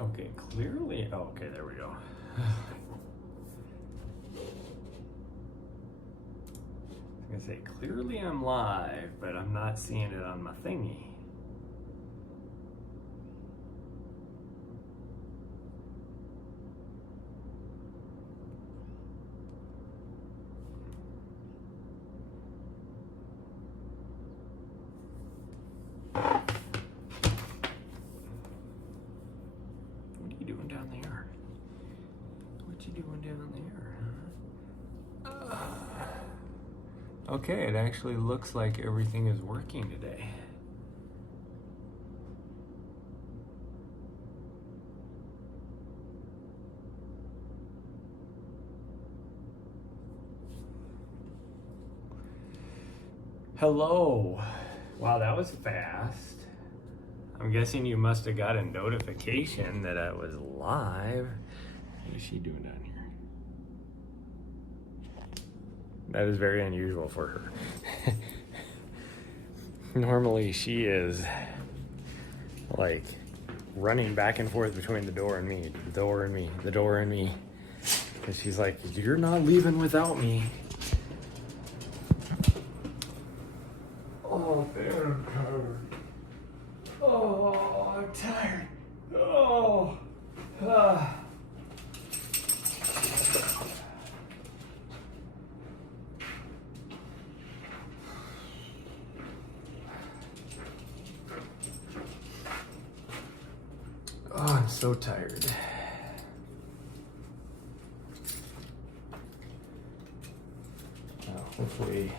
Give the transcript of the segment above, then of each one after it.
Okay, clearly. Oh, okay, there we go. I was gonna say, clearly I'm live, but I'm not seeing it on my thingy. What are you doing down there? What you doing down there, huh? Okay, it actually looks like everything is working today. Hello. Wow, that was fast. I'm guessing you must have got a notification that I was live. What is she doing down here? That is very unusual for her. Normally she is like running back and forth between the door and me, the door and me, the door and me. And she's like, you're not leaving without me. Oh, man, I'm tired. Oh, I'm tired. Oh, Oh, I'm so tired. Hopefully.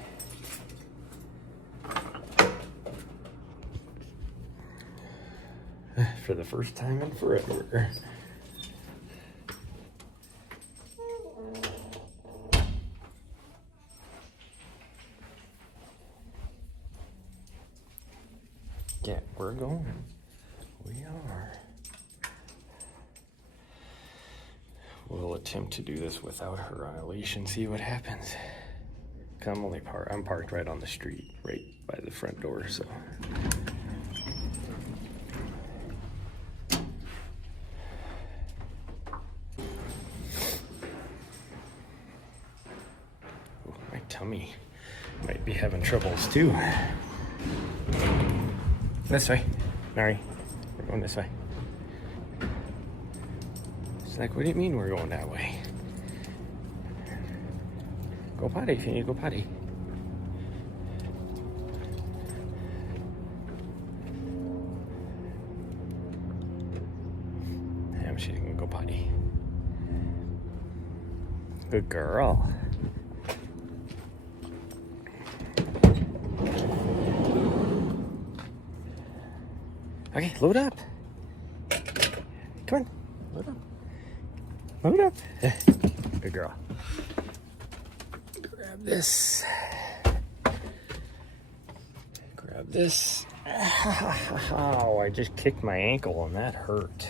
For the first time in forever. Yeah, we're going. We are. We'll attempt to do this without her on a leash and see what happens. I'm parked right on the street, right by the front door, so. Ooh, my tummy might be having troubles too. This way. Mary, we're going this way. She's like, what do you mean we're going that way? Go potty if you need to go potty. Damn, she didn't go potty. Good girl. Okay, load up. Come on, load up. Load up. Good girl. Grab this. Grab this. Oh, I just kicked my ankle and that hurt.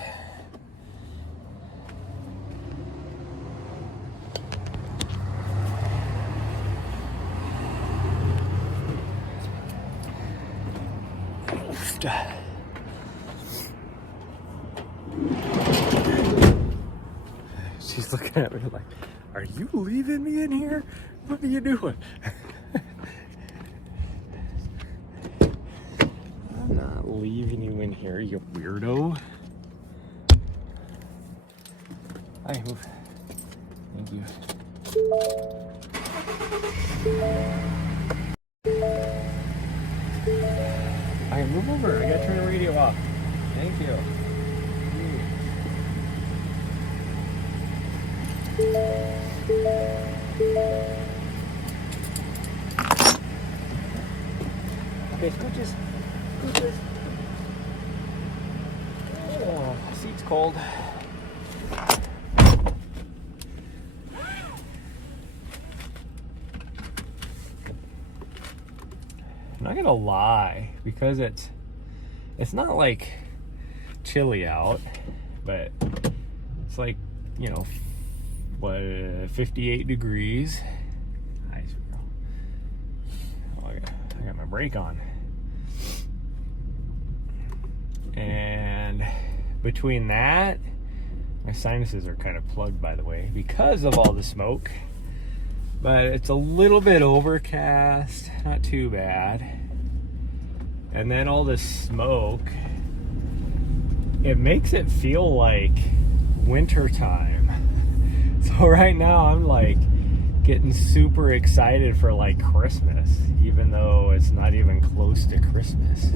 She's looking at me like, are you leaving me in here? What are you doing? I'm not leaving you in here, you weirdo. Hi, move. Thank you. Alright, move over. I gotta turn the radio off. Thank you. Okay, scooches. Scooches. Oh, seat's cold. I'm not gonna lie, because it's not like chilly out, but it's like, you know, what, 58 degrees. Nice. Oh, I got my brake on. And between that, my sinuses are kind of plugged, by the way, because of all the smoke. But it's a little bit overcast, not too bad. And then all this smoke, it makes it feel like winter time. So right now I'm like getting super excited for like Christmas, even though it's not even close to Christmas.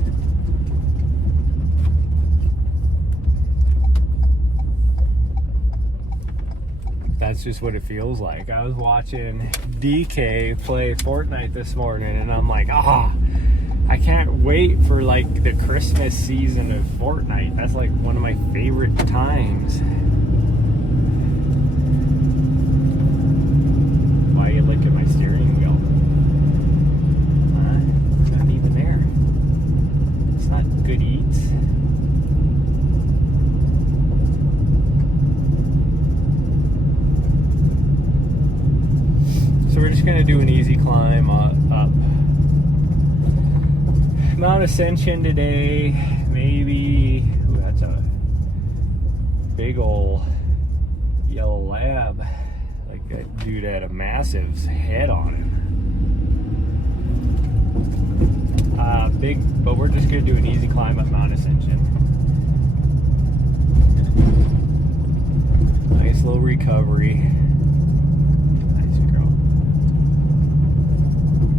That's just what it feels like. I was watching DK play Fortnite this morning and I'm like, I can't wait for like the Christmas season of Fortnite. That's like one of my favorite times. Why are you licking my steering wheel? Huh? It's not even there. It's not good eats. So we're just gonna do an easy climb up. Mount Ascension today, maybe. Ooh, that's a big ol' yellow lab. Like that dude had a massive head on him. But we're just gonna do an easy climb up Mount Ascension. Nice little recovery. Nice girl.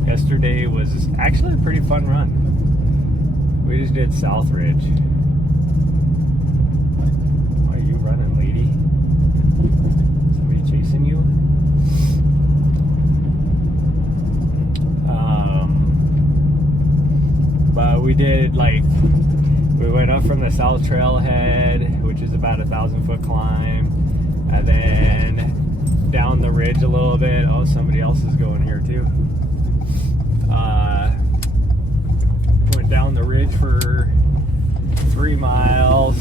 Yesterday was actually a pretty fun run. We just did South Ridge. Why are you running, lady? Somebody chasing you? But we did we went up from the South Trailhead, which is about 1,000-foot climb, and then down the ridge a little bit. Oh, somebody else is going here too. Went down the ridge for 3 miles,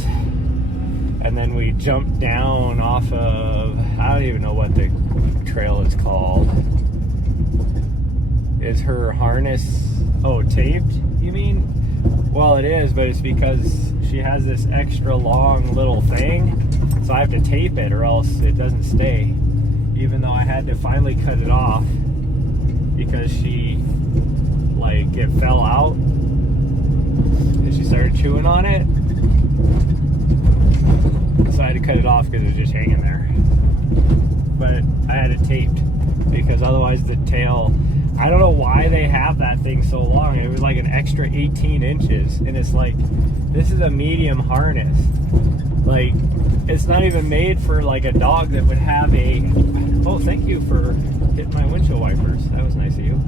and then we jumped down off of, I don't even know what the trail is called. Is her harness, taped, you mean? Well, it is, but it's because she has this extra long little thing, so I have to tape it or else it doesn't stay, even though I had to finally cut it off because it fell out and she started chewing on it, so I had to cut it off because it was just hanging there. But I had it taped because otherwise the tail, I don't know why they have that thing so long. It was like an extra 18 inches, and it's like, this is a medium harness. Like, it's not even made for like a dog that would have a, oh, thank you for hitting my windshield wipers. That was nice of you.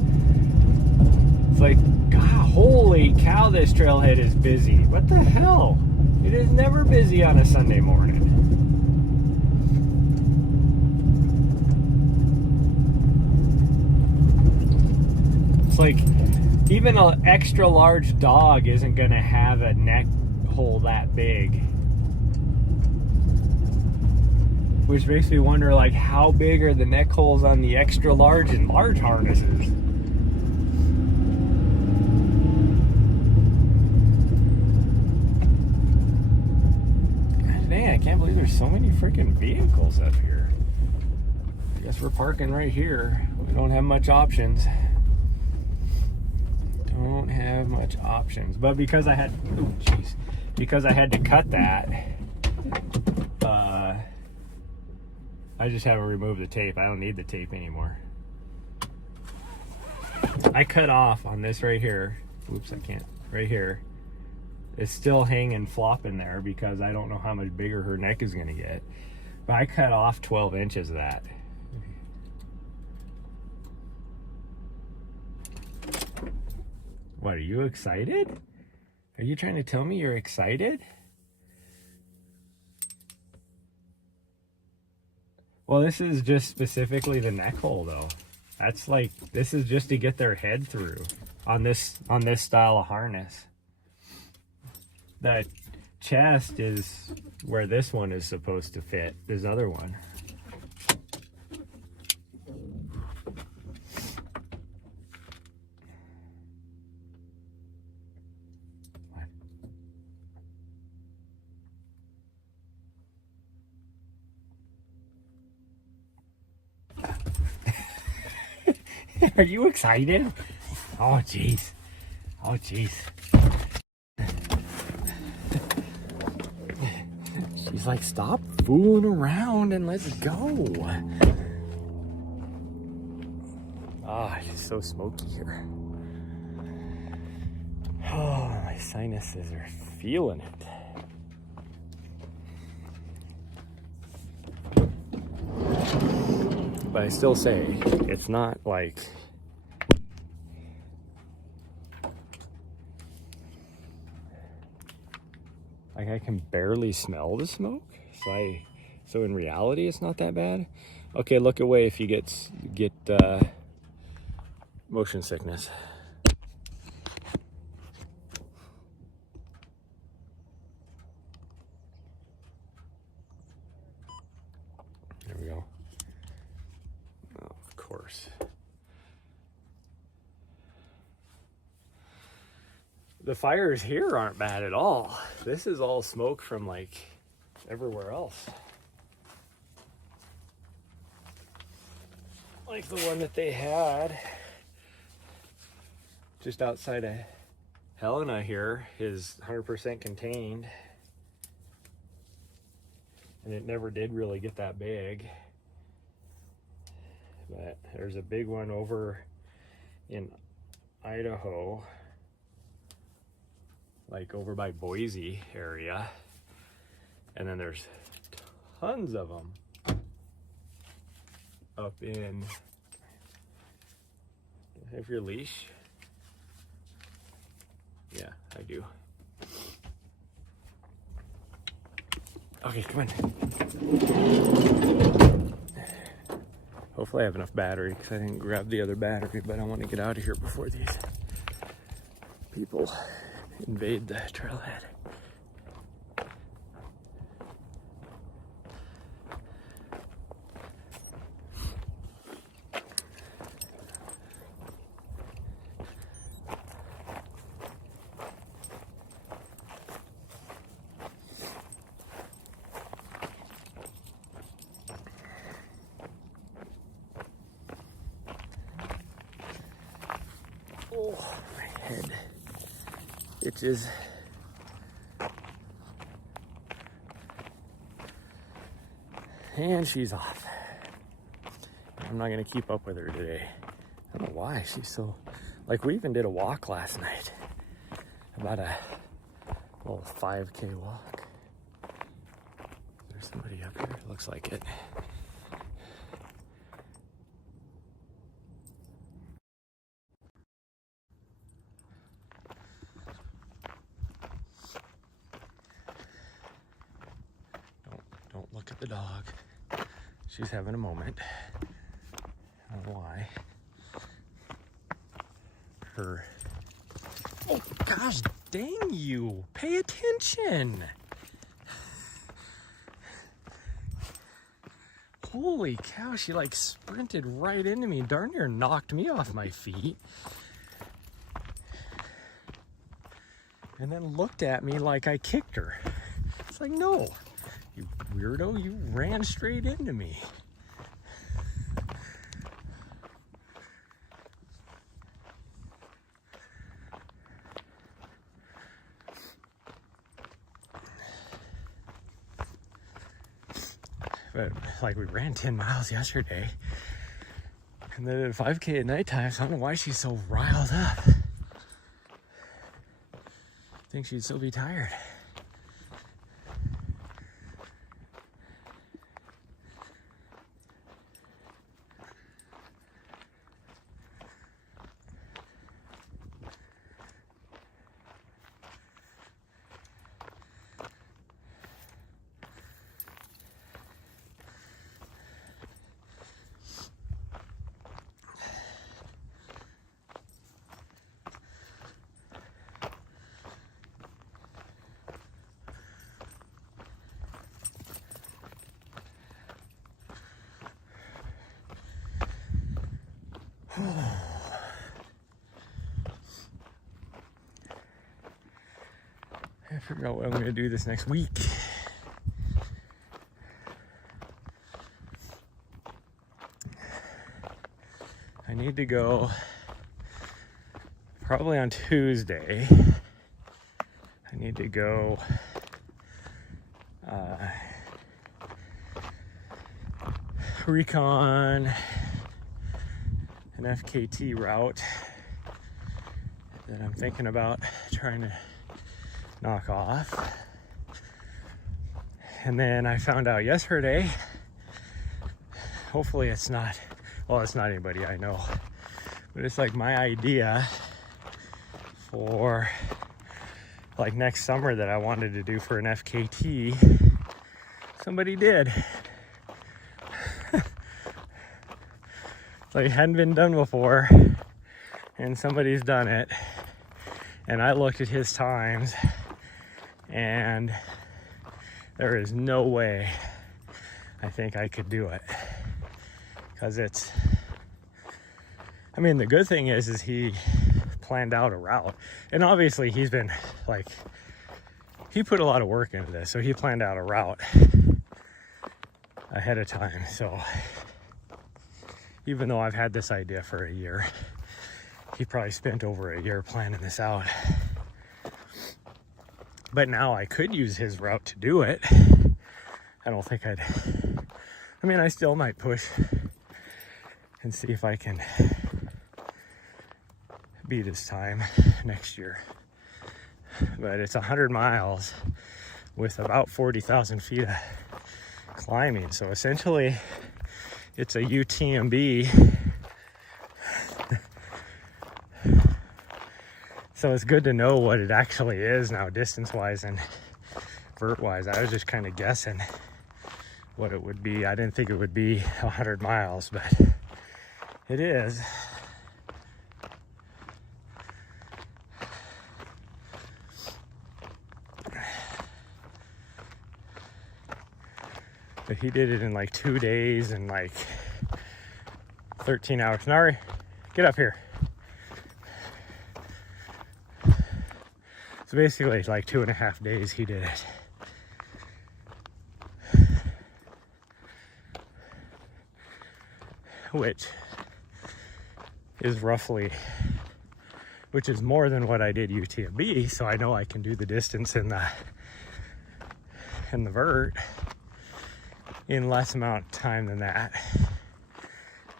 It's like, God, holy cow, this trailhead is busy. What the hell? It is never busy on a Sunday morning. It's like, even an extra large dog isn't going to have a neck hole that big. Which makes me wonder, like, how big are the neck holes on the extra large and large harnesses? God dang, I can't believe there's so many freaking vehicles up here. I guess we're parking right here. We don't have much options. Don't have much options. But because I had, because I had to cut that, I just haven't removed the tape. I don't need the tape anymore. I cut off on this right here. Oops, I can't. Right here. It's still hanging, flopping there because I don't know how much bigger her neck is going to get. But I cut off 12 inches of that. What, are you excited? Are you trying to tell me you're excited? Well, this is just specifically the neck hole though. That's like, this is just to get their head through on this style of harness. The chest is where this one is supposed to fit, this other one. Are you excited? Oh, jeez. Oh, jeez. She's like, stop fooling around and let's go. Ah, it's so smoky here. Oh, my sinuses are feeling it. But I still say, it's not like... Like I can barely smell the smoke. So in reality, it's not that bad. Okay, look away if you get motion sickness. There we go. Oh, of course. The fires here aren't bad at all. This is all smoke from like everywhere else. Like the one that they had just outside of Helena here is 100% contained. And it never did really get that big. But there's a big one over in Idaho, like over by Boise area. And then there's tons of them up in, have your leash? Yeah, I do. Okay, come on. Hopefully I have enough battery because I didn't grab the other battery, but I want to get out of here before these people invade the trailhead. Oh, my head itches. And she's off. I'm not gonna keep up with her today. I don't know why she's so, like we even did a walk last night. About a little 5K walk. There's somebody up here, looks like it. Don't look at the dog. She's having a moment. I don't know why. Oh gosh dang you! Pay attention! Holy cow, she like sprinted right into me, darn near knocked me off my feet. And then looked at me like I kicked her. It's like, no, you weirdo, you ran straight into me. But like we ran 10 miles yesterday, and then at 5K at nighttime, so I don't know why she's so riled up. I think she'd still be tired. I figure out what I'm going to do this next week. I need to go probably on Tuesday. I need to go recon an FKT route that I'm thinking about trying to knock off. And then I found out yesterday, hopefully it's not, well, it's not anybody I know, but it's like my idea for like next summer that I wanted to do for an FKT. Somebody did. It's like it hadn't been done before, and somebody's done it. And I looked at his times, and there is no way I think I could do it. Because it's, I mean, the good thing is he planned out a route. And obviously he's been like, he put a lot of work into this. So he planned out a route ahead of time. So even though I've had this idea for a year, he probably spent over a year planning this out. But now I could use his route to do it. I don't think I'd, I mean, I still might push and see if I can beat his time next year. But it's 100 miles with about 40,000 feet of climbing. So essentially it's a UTMB. So it's good to know what it actually is now, distance-wise and vert-wise. I was just kind of guessing what it would be. I didn't think it would be 100 miles, but it is. But he did it in like 2 days and like 13 hours. Nari, get up here. So basically like 2.5 days he did it. Which is roughly, which is more than what I did UTMB, so I know I can do the distance in the vert in less amount of time than that.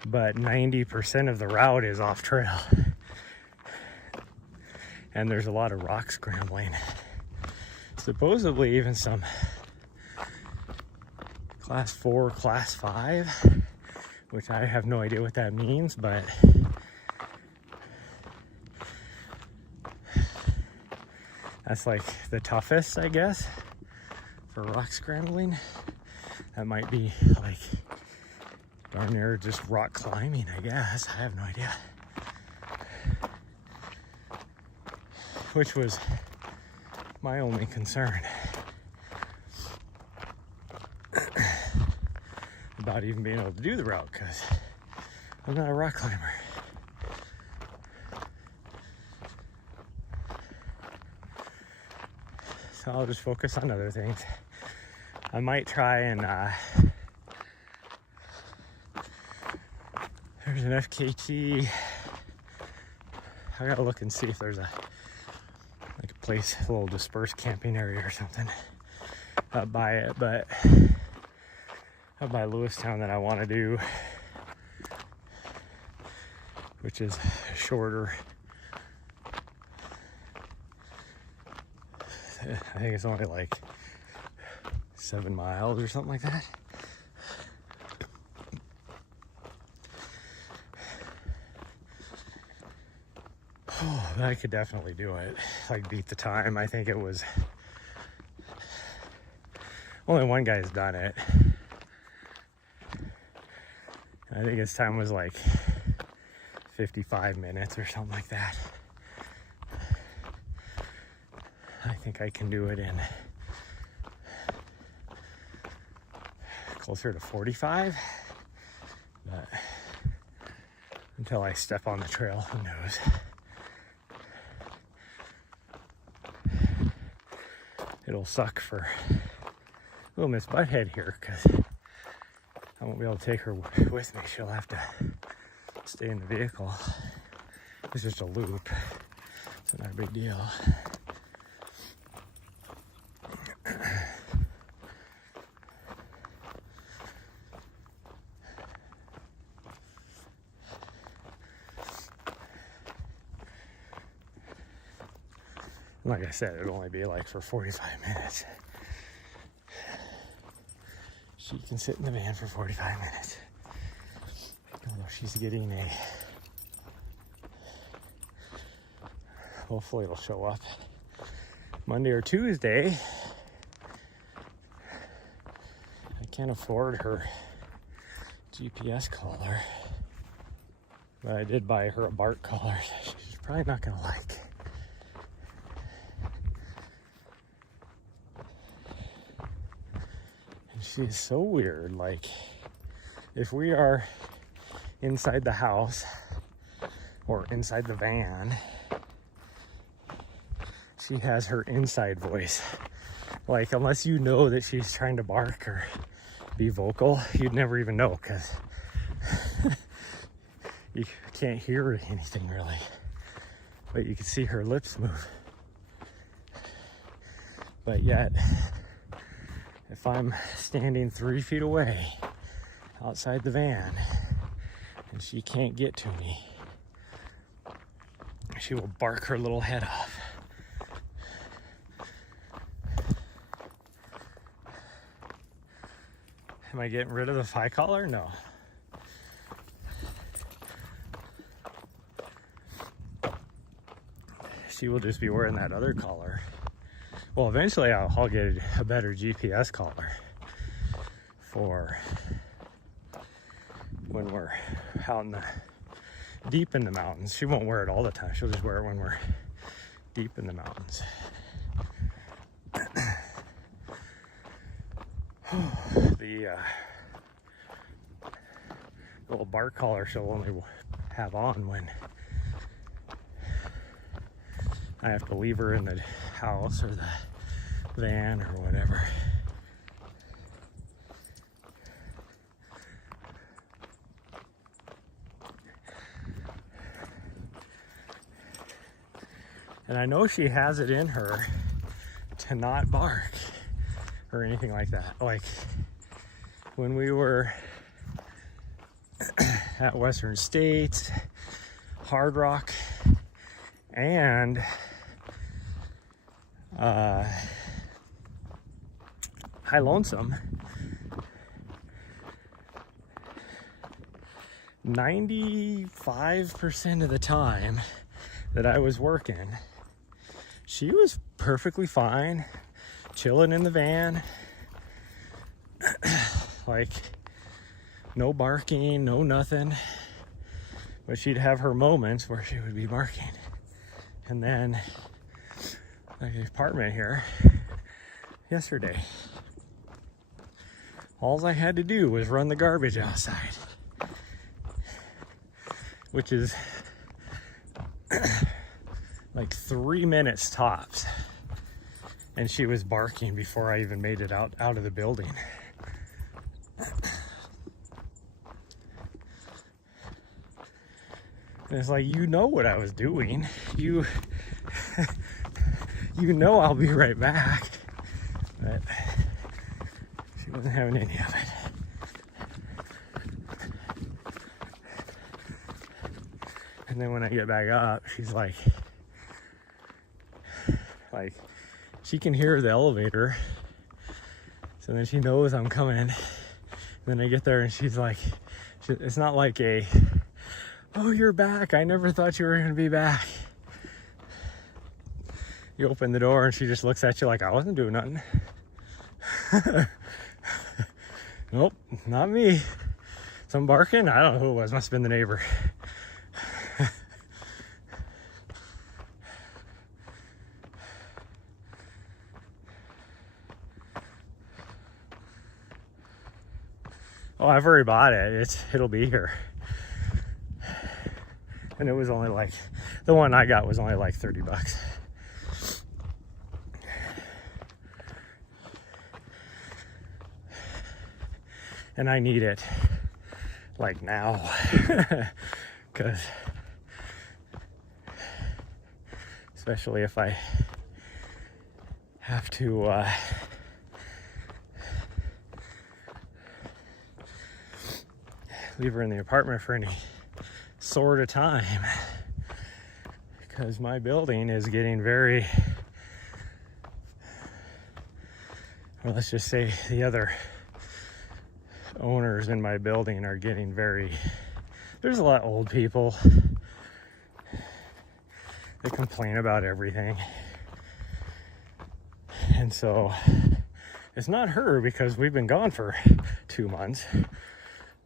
But 90% of the route is off trail. And there's a lot of rock scrambling. Supposedly even some class 4, class 5, which I have no idea what that means, but that's like the toughest, I guess, for rock scrambling. That might be like darn near just rock climbing, I guess. I have no idea. Which was my only concern about even being able to do the route, because I'm not a rock climber. So I'll just focus on other things. I might try and there's an FKT. I gotta look and see if there's a place, a little dispersed camping area or something up by it, but up by Lewistown that I want to do, which is shorter. I think it's only like 7 miles or something like that. Oh, I could definitely do it. Like beat the time. I think it was only one guy's done it. I think his time was like 55 minutes or something like that. I think I can do it in closer to 45, but until I step on the trail, who knows? It'll suck for little Miss Butthead here, because I won't be able to take her with me. She'll have to stay in the vehicle. It's just a loop. It's not a big deal. Like I said, it'd only be like for 45 minutes. She can sit in the van for 45 minutes. Although she's getting a... Hopefully it'll show up Monday or Tuesday. I can't afford her GPS collar. But I did buy her a bark collar she's probably not gonna like. She is so weird. Like, if we are inside the house or inside the van, she has her inside voice. Like, unless you know that she's trying to bark or be vocal, you'd never even know, because you can't hear anything really. But you can see her lips move. But yet, if I'm standing 3 feet away outside the van and she can't get to me, she will bark her little head off. Am I getting rid of the thigh collar? No. She will just be wearing that other collar. Well, eventually I'll get a better GPS collar for when we're out in the deep in the mountains. She won't wear it all the time. She'll just wear it when we're deep in the mountains. The little bark collar she'll only have on when I have to leave her in the house or the van or whatever. And I know she has it in her to not bark or anything like that. Like when we were at Western States, Hard Rock, and High Lonesome, 95% of the time that I was working, she was perfectly fine, chilling in the van, like no barking, no nothing. But she'd have her moments where she would be barking. And then, like the apartment here, yesterday, all I had to do was run the garbage outside, which is like 3 minutes tops. And she was barking before I even made it out of the building. And it's like, you know what I was doing. You know I'll be right back. But she wasn't having any of it. And then when I get back up, she's like she can hear the elevator. So then she knows I'm coming. And then I get there and she's like, it's not like a, oh, you're back. I never thought you were going to be back. You open the door and she just looks at you like, I wasn't doing nothing. Nope, not me. Some barking? I don't know who it was. Must have been the neighbor. Oh, I've already bought it. It'll be here. And it was only like, the one I got was only like $30. And I need it like now. because especially if I have to leave her in the apartment for any sort of time, because my building is getting very, well, let's just say the other owners in my building are getting very, there's a lot of old people. They complain about everything. And so it's not her, because we've been gone for 2 months,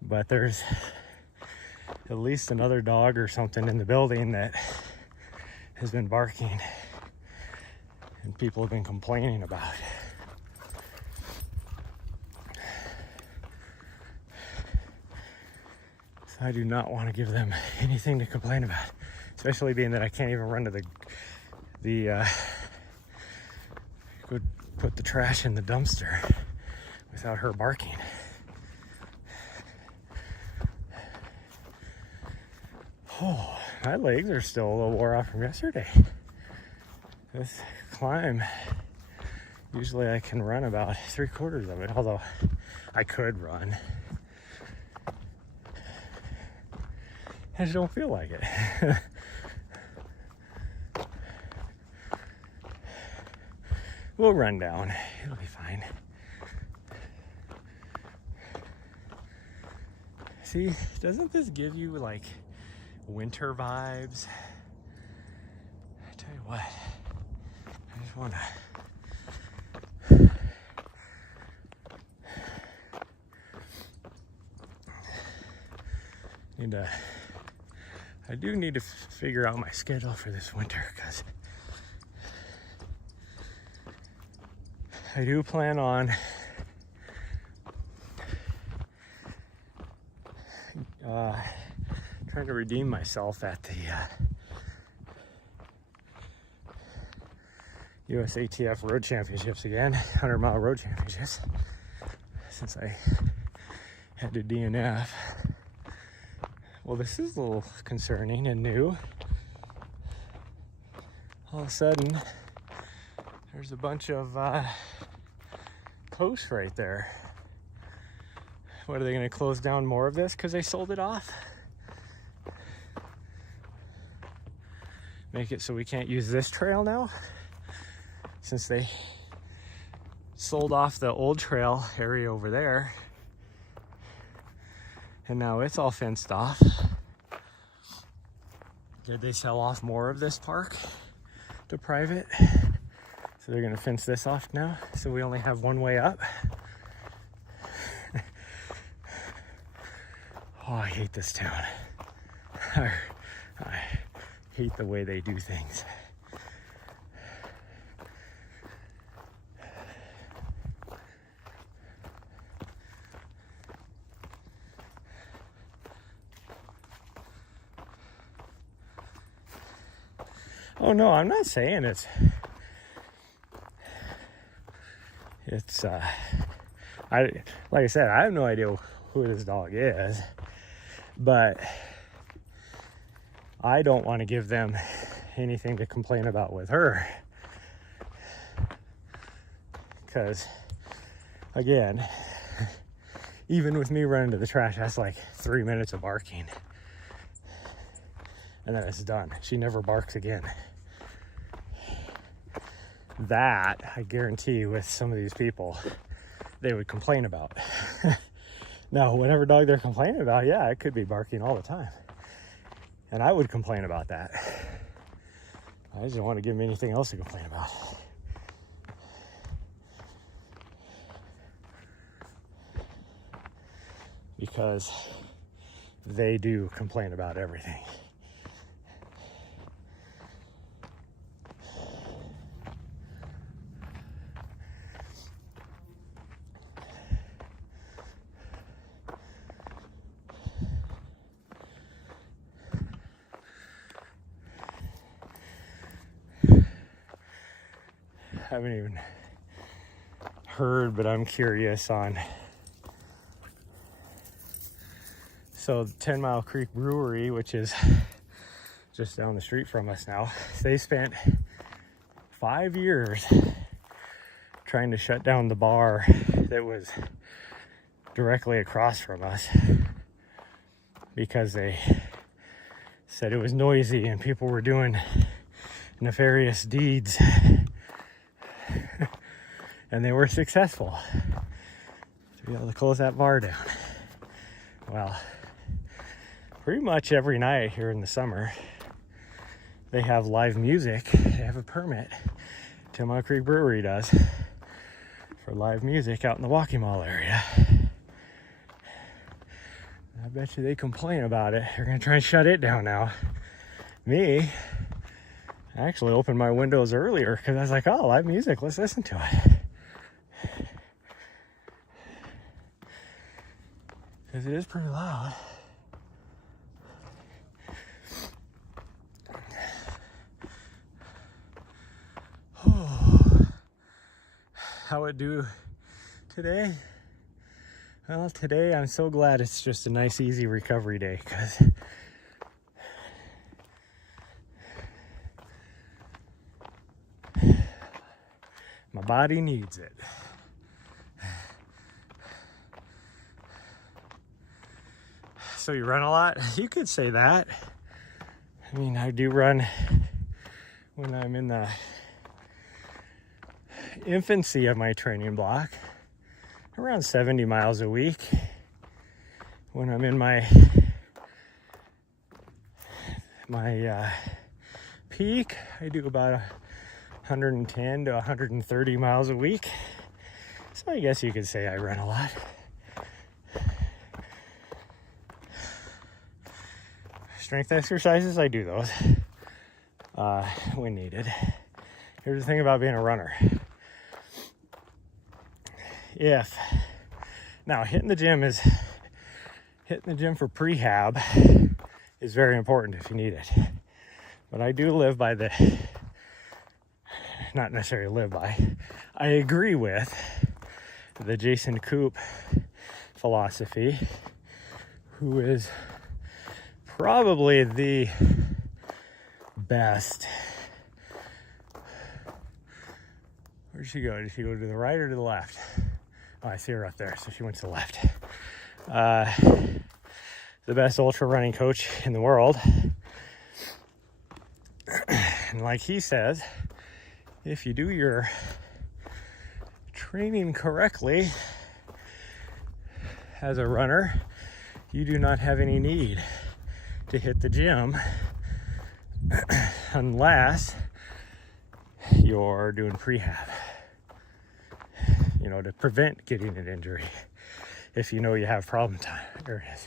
but there's at least another dog or something in the building that has been barking and people have been complaining about. So I do not want to give them anything to complain about, especially being that I can't even run to the go put the trash in the dumpster without her barking. Oh, my legs are still a little wore off from yesterday. This climb, usually I can run about 3/4 of it, although I could run. I just don't feel like it. We'll run down. It'll be fine. See, doesn't this give you like winter vibes? I tell you what, I just want to I do need to figure out my schedule for this winter, because I do plan on trying to redeem myself at the USATF Road Championships again, 100-mile road championships, since I had to DNF. Well, this is a little concerning and new. All of a sudden, there's a bunch of posts right there. What, are they going to close down more of this because they sold it off? Make it so we can't use this trail now, since they sold off the old trail area over there, and now it's all fenced off. Did they sell off more of this park to private? So they're gonna fence this off now, so we only have one way up. Oh, I hate this town. I hate the way they do things. Oh no, I'm not saying it's like I said, I have no idea who this dog is, but I don't want to give them anything to complain about with her, because again, even with me running to the trash, that's like 3 minutes of barking, and then it's done. She never barks again. That, I guarantee, with some of these people, they would complain about. Now, whatever dog they're complaining about, yeah, it could be barking all the time. And I would complain about that. I just don't want to give them anything else to complain about. Because they do complain about everything. I haven't even heard, but I'm curious on So 10 Mile Creek Brewery, which is just down the street from us now, they spent 5 years trying to shut down the bar that was directly across from us because they said it was noisy and people were doing nefarious deeds. And they were successful to be able to close that bar down. Well, pretty much every night here in the summer, they have live music. They have a permit. 10 Mile Creek Brewery does for live music out in the Walking Mall area. I bet you they complain about it. They're gonna try and shut it down now. Me, I actually opened my windows earlier because I was like, oh, live music, let's listen to it. Because it is pretty loud. How it do today? Well, today I'm so glad it's just a nice, easy recovery day because my body needs it. So you run a lot? You could say that. I mean, I do run when I'm in the infancy of my training block, around 70 miles a week. When I'm in my peak, I do about 110 to 130 miles a week. So I guess you could say I run a lot. Strength exercises, I do those when needed. Here's the thing about being a runner. Now hitting the gym for prehab is very important if you need it. But I do live by not necessarily live by, I agree with the Jason Koop philosophy, who is probably the best. Where'd she go? Did she go to the right or to the left? Oh, I see her up there, so she went to the left. The best ultra running coach in the world. And like he says, if you do your training correctly as a runner, you do not have any need to hit the gym unless you're doing prehab, to prevent getting an injury if you know you have problem time areas.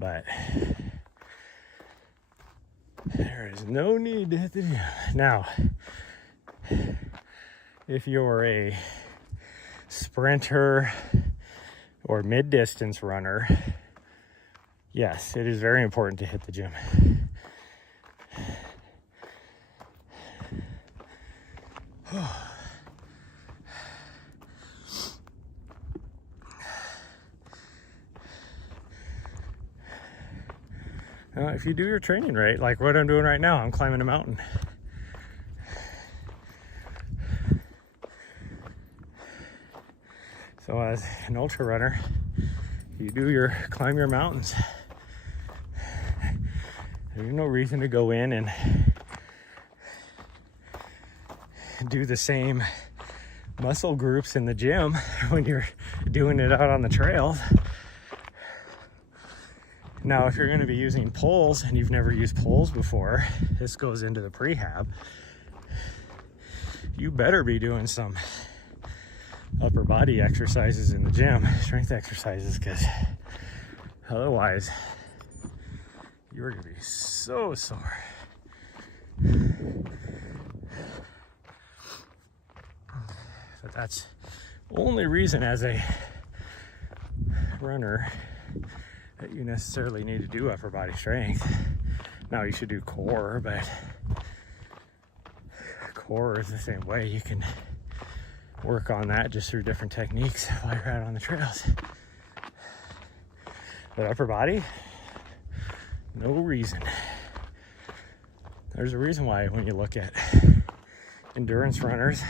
But there is no need to hit the gym. Now, if you're a sprinter or mid-distance runner, yes, it is very important to hit the gym. If you do your training right, like what I'm doing right now, I'm climbing a mountain. So as an ultra runner, you climb your mountains. There's no reason to go in and do the same muscle groups in the gym when you're doing it out on the trails. Now, if you're going to be using poles and you've never used poles before, this goes into the prehab. You better be doing some upper body exercises in the gym, strength exercises, because otherwise you're going to be so sore. But that's the only reason as a runner that you necessarily need to do upper body strength. Now you should do core, but core is the same way. You can work on that just through different techniques while you're out on the trails. But upper body, no reason. There's a reason why when you look at endurance runners,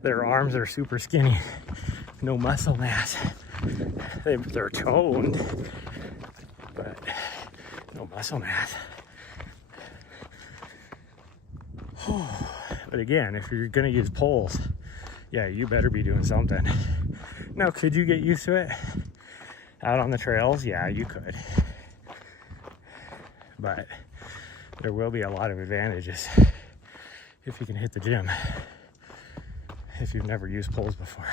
their arms are super skinny, no muscle mass. They're toned, but no muscle mass. But again, if you're gonna use poles, yeah, you better be doing something. Now, could you get used to it out on the trails? Yeah, you could. But there will be a lot of advantages if you can hit the gym, if you've never used poles before.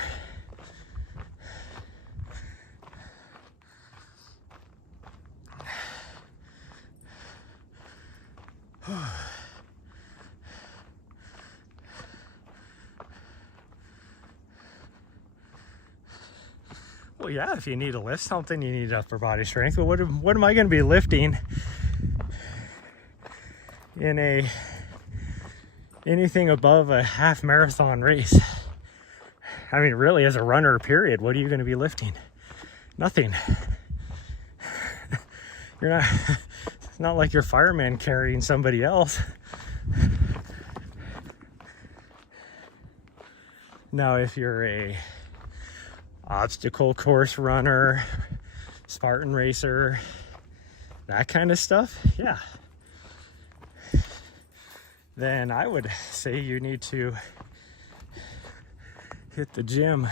Well, yeah, if you need to lift something, you need upper body strength. But what am I going to be lifting in anything above a half marathon race? I mean, really, as a runner, period, what are you going to be lifting? Nothing. You're not. It's not like you're fireman carrying somebody else. Now, if you're a obstacle course runner, Spartan racer, that kind of stuff, yeah, then I would say you need to hit the gym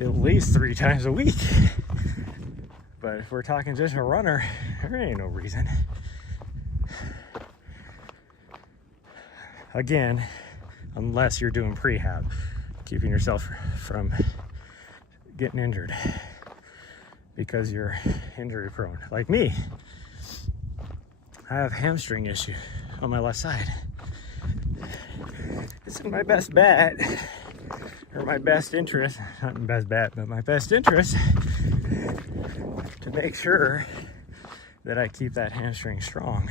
at least 3 times a week. But if we're talking just a runner, there ain't no reason. Again, unless you're doing prehab, keeping yourself from getting injured because you're injury prone. Like me, I have hamstring issue on my left side. It's in my best bet, or my best interest, not my best bet, but my best interest to make sure that I keep that hamstring strong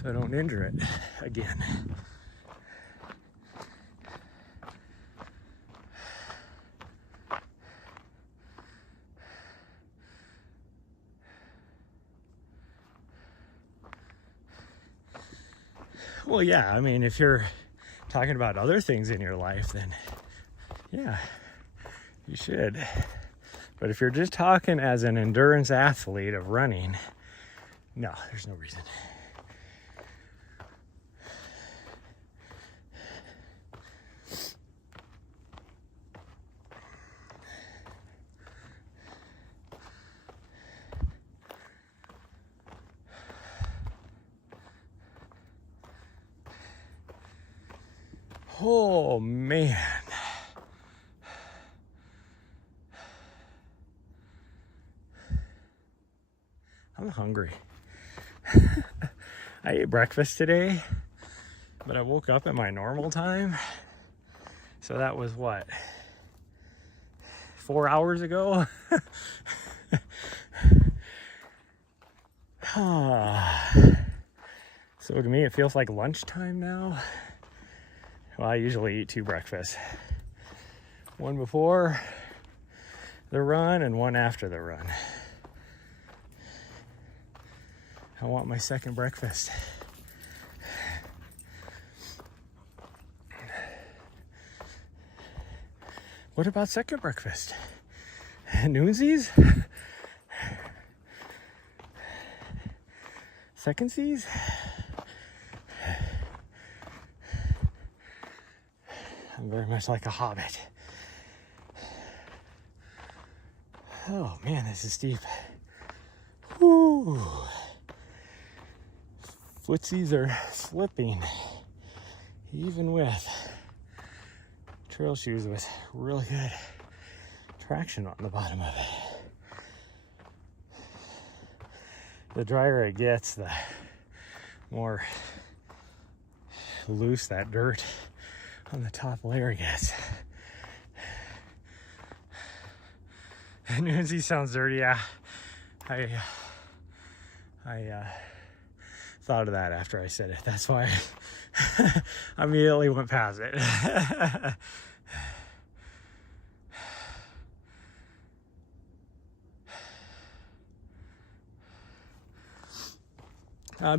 so I don't injure it again. Well, yeah, I mean, if you're talking about other things in your life, then yeah, you should. But if you're just talking as an endurance athlete of running, no, there's no reason. Oh, man. I'm hungry. I ate breakfast today, but I woke up at my normal time. So that was what? 4 hours ago? So to me, it feels like lunchtime now. Well, I usually eat 2 breakfasts. One before the run and one after the run. I want my second breakfast. What about second breakfast? Noonsies? Secondsies? I'm very much like a hobbit. Oh man, this is steep. Woo. Footsies are slipping, even with trail shoes with really good traction on the bottom of it. The drier it gets, the more loose that dirt on the top layer gets. Noonsy sounds dirty, yeah. I thought of that after I said it. That's why I immediately went past it.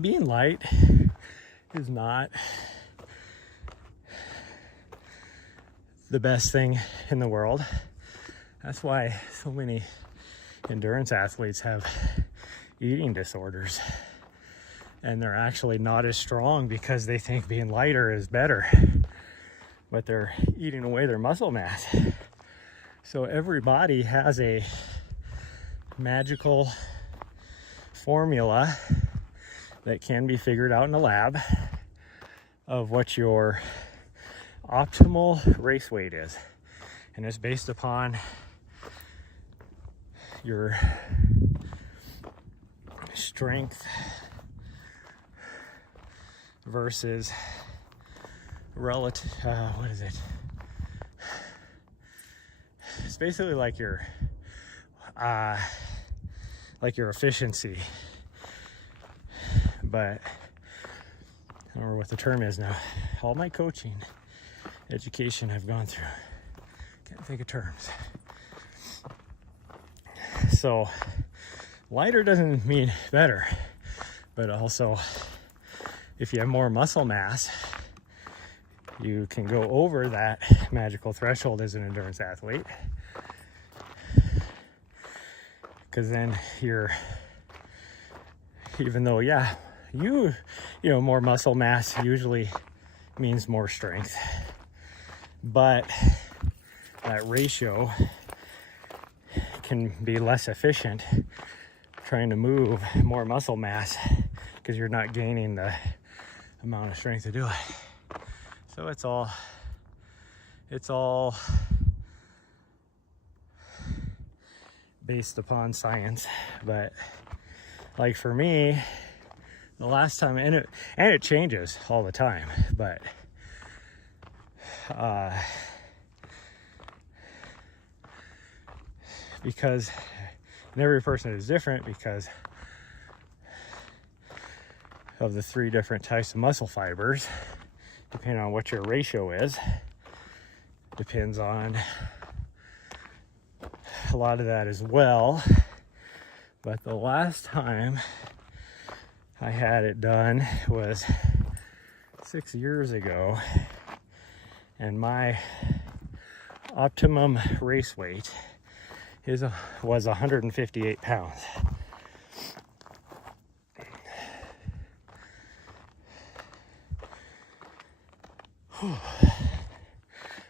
Being light is not the best thing in the world. That's why so many endurance athletes have eating disorders, and they're actually not as strong because they think being lighter is better, but they're eating away their muscle mass. So every body has a magical formula that can be figured out in a lab of what your optimal race weight is, and it's based upon your strength versus relative, what is it? It's basically like your efficiency, but I don't remember what the term is now. All my coaching education I've gone through, can't think of terms. So lighter doesn't mean better, but also if you have more muscle mass, you can go over that magical threshold as an endurance athlete, because then you're, even though, yeah, you know, more muscle mass usually means more strength, but that ratio can be less efficient trying to move more muscle mass because you're not gaining the amount of strength to do it. So it's all based upon science. But like for me, the last time, and it changes all the time, but because every person is different because of the 3 different types of muscle fibers, depending on what your ratio is, depends on a lot of that as well. But the last time I had it done was 6 years ago, and my optimum race weight was 158 pounds.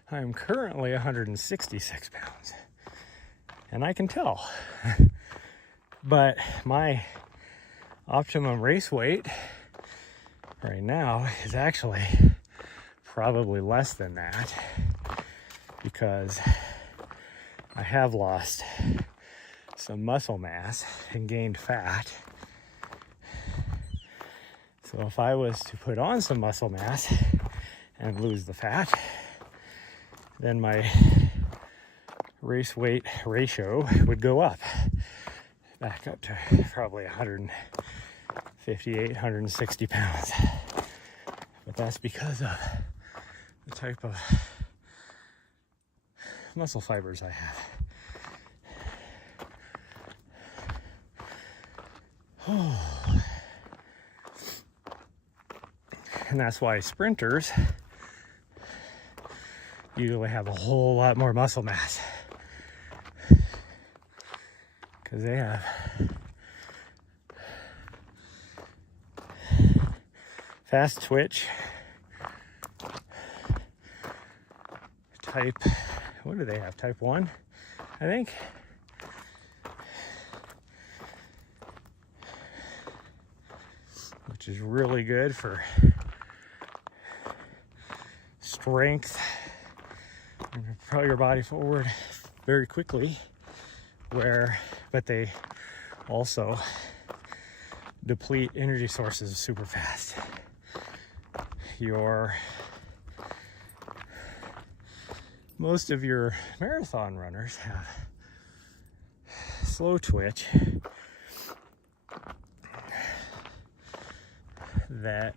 I'm currently 166 pounds, and I can tell. But my optimum race weight right now is actually probably less than that, because I have lost some muscle mass and gained fat. So if I was to put on some muscle mass and lose the fat, then my race weight ratio would go up, back up to probably 158, 160 pounds. But that's because of the type of muscle fibers I have. And that's why sprinters usually have a whole lot more muscle mass, because they have fast twitch type, what do they have? Type 1, I think. Which is really good for strength and propel your body forward very quickly, but they also deplete energy sources super fast. Most of your marathon runners have slow twitch that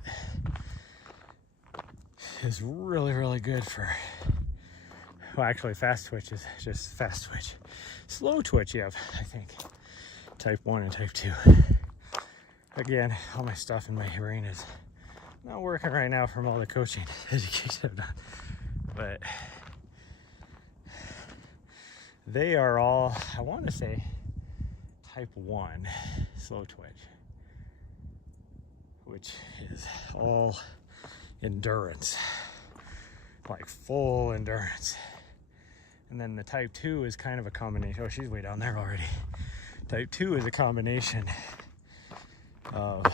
is really, really good for, well, actually fast twitch is just fast twitch. Slow twitch, you have, I think, type 1 and type 2. again, all my stuff in my brain is not working right now from all the coaching education I've done. But they are all, I want to say, type 1 slow twitch, which is all endurance, like full endurance. And then the type 2 is kind of a combination. Oh, she's way down there already. Type 2 is a combination of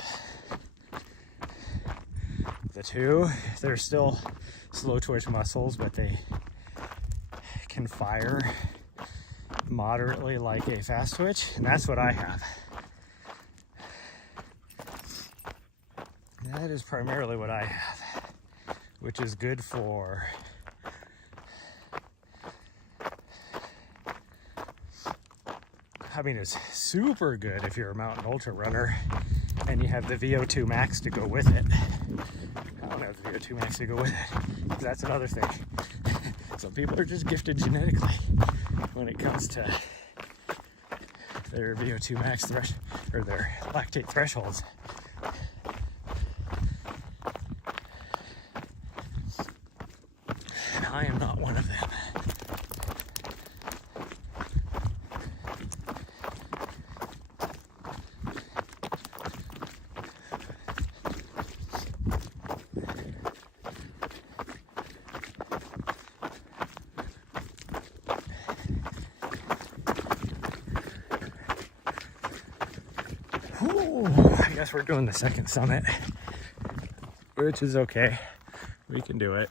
the two. They're still slow twitch muscles, but they can fire moderately like a fast twitch, and that's what I have. That is primarily what I have, which is good for it's super good if you're a mountain ultra runner and you have the VO2 max to go with it. I don't have the VO2 max to go with it, because that's another thing. Some people are just gifted genetically when it comes to their VO2 max or their lactate thresholds. And I am not one of them. I guess we're doing the second summit, which is okay. We can do it.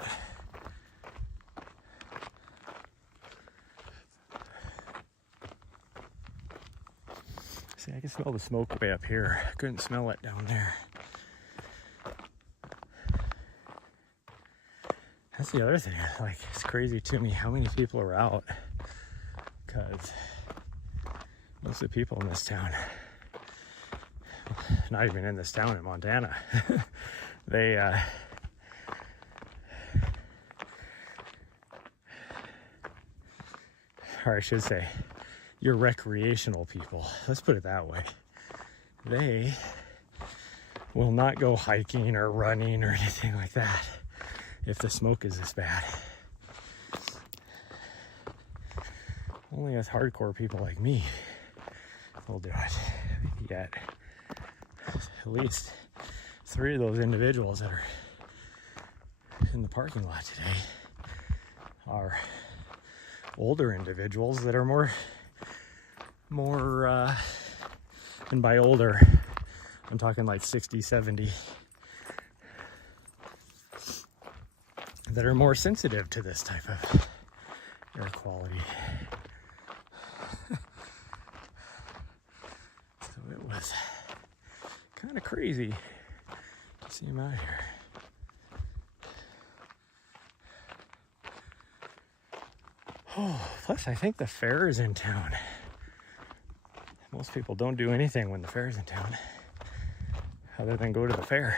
See, I can smell the smoke way up here. I couldn't smell it down there. That's the other thing. Like, it's crazy to me how many people are out, because most of the people in this town, not even in this town in Montana, they or I should say your recreational people, let's put it that way, they will not go hiking or running or anything like that if the smoke is this bad. Only us hardcore people like me will do it. Yet at least 3 of those individuals that are in the parking lot today are older individuals that are more and by older I'm talking like 60, 70, that are more sensitive to this type of air quality. So it was kind of crazy to see him out here. Oh, plus I think the fair is in town. Most people don't do anything when the fair is in town other than go to the fair.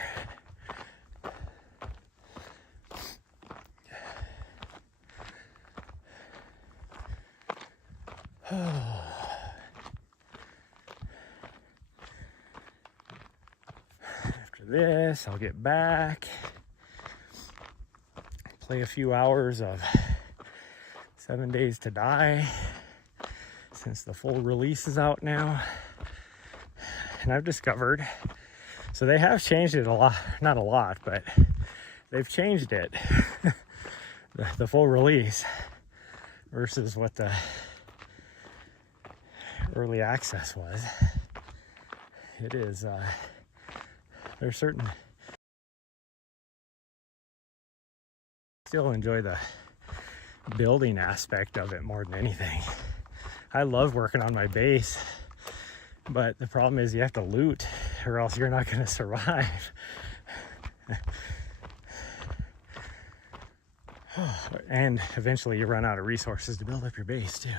After this, I'll get back, play a few hours of 7 Days to Die, since the full release is out now. And I've discovered, so they have changed it a lot, not a lot, but they've changed it, the full release versus what the early access was. It is, there's certain, still enjoy the building aspect of it more than anything. I love working on my base, but the problem is you have to loot or else you're not going to survive. And eventually you run out of resources to build up your base too.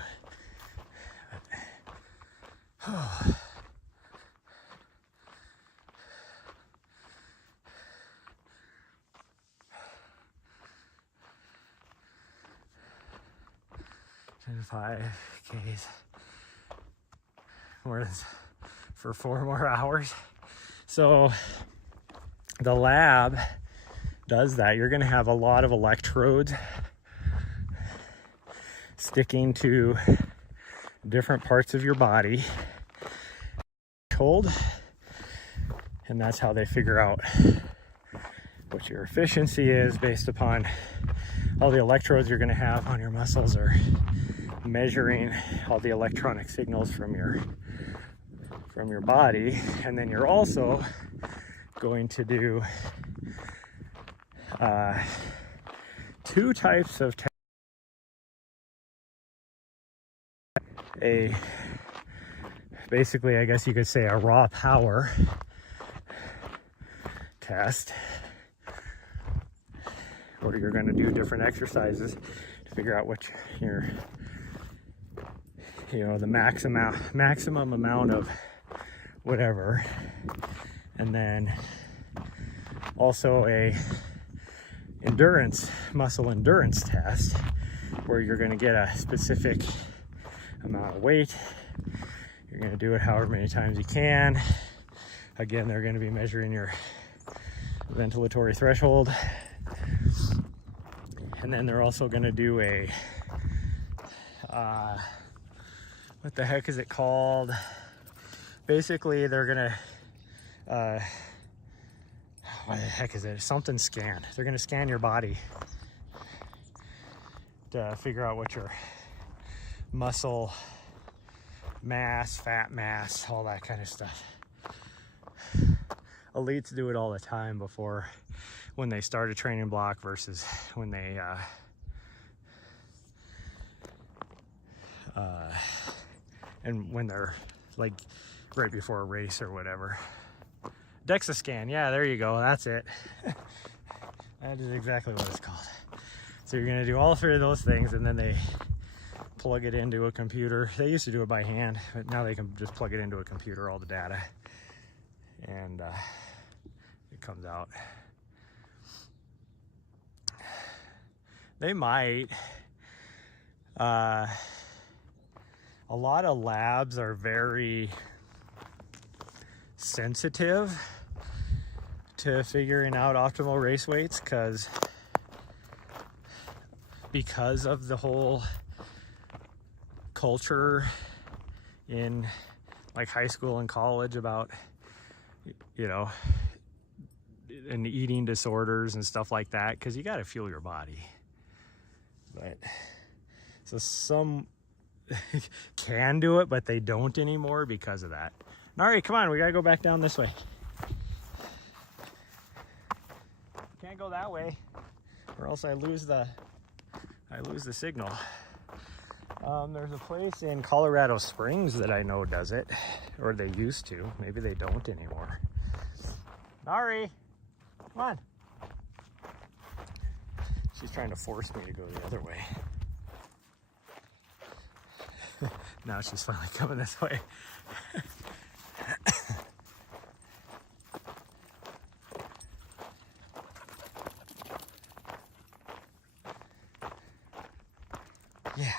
But, 5 Ks more than for 4 more hours. So the lab does that. You're going to have a lot of electrodes sticking to different parts of your body, and that's how they figure out what your efficiency is based upon all the electrodes you're going to have on your muscles, or measuring all the electronic signals from your body. And then you're also going to do two types of basically, I guess you could say, a raw power test, where you're going to do different exercises to figure out what your, the maximum amount of whatever. And then also a muscle endurance test, where you're going to get a specific amount of weight. You're going to do it however many times you can. Again, they're going to be measuring your ventilatory threshold. And then they're also going to do a what the heck is it called? Basically, they're going to what the heck is it? Something scan. They're going to scan your body to figure out what your muscle mass, fat mass, all that kind of stuff. Elites do it all the time before, when they start a training block versus when they and when they're like right before a race or whatever. DEXA scan, yeah, there you go, that's it. That is exactly what it's called. So you're gonna do all three of those things, and then they plug it into a computer. They used to do it by hand, but now they can just plug it into a computer, all the data, and it comes out. They might, a lot of labs are very sensitive to figuring out optimal race weights because of the whole culture in like high school and college about, and eating disorders and stuff like that, because you got to fuel your body. But so some can do it, but they don't anymore because of that. Nari, come on, we gotta go back down this way. Can't go that way, or else I lose the signal. There's a place in Colorado Springs that I know does it, or they used to. Maybe they don't anymore. Nari, come on. She's trying to force me to go the other way. Now she's finally coming this way. Yeah.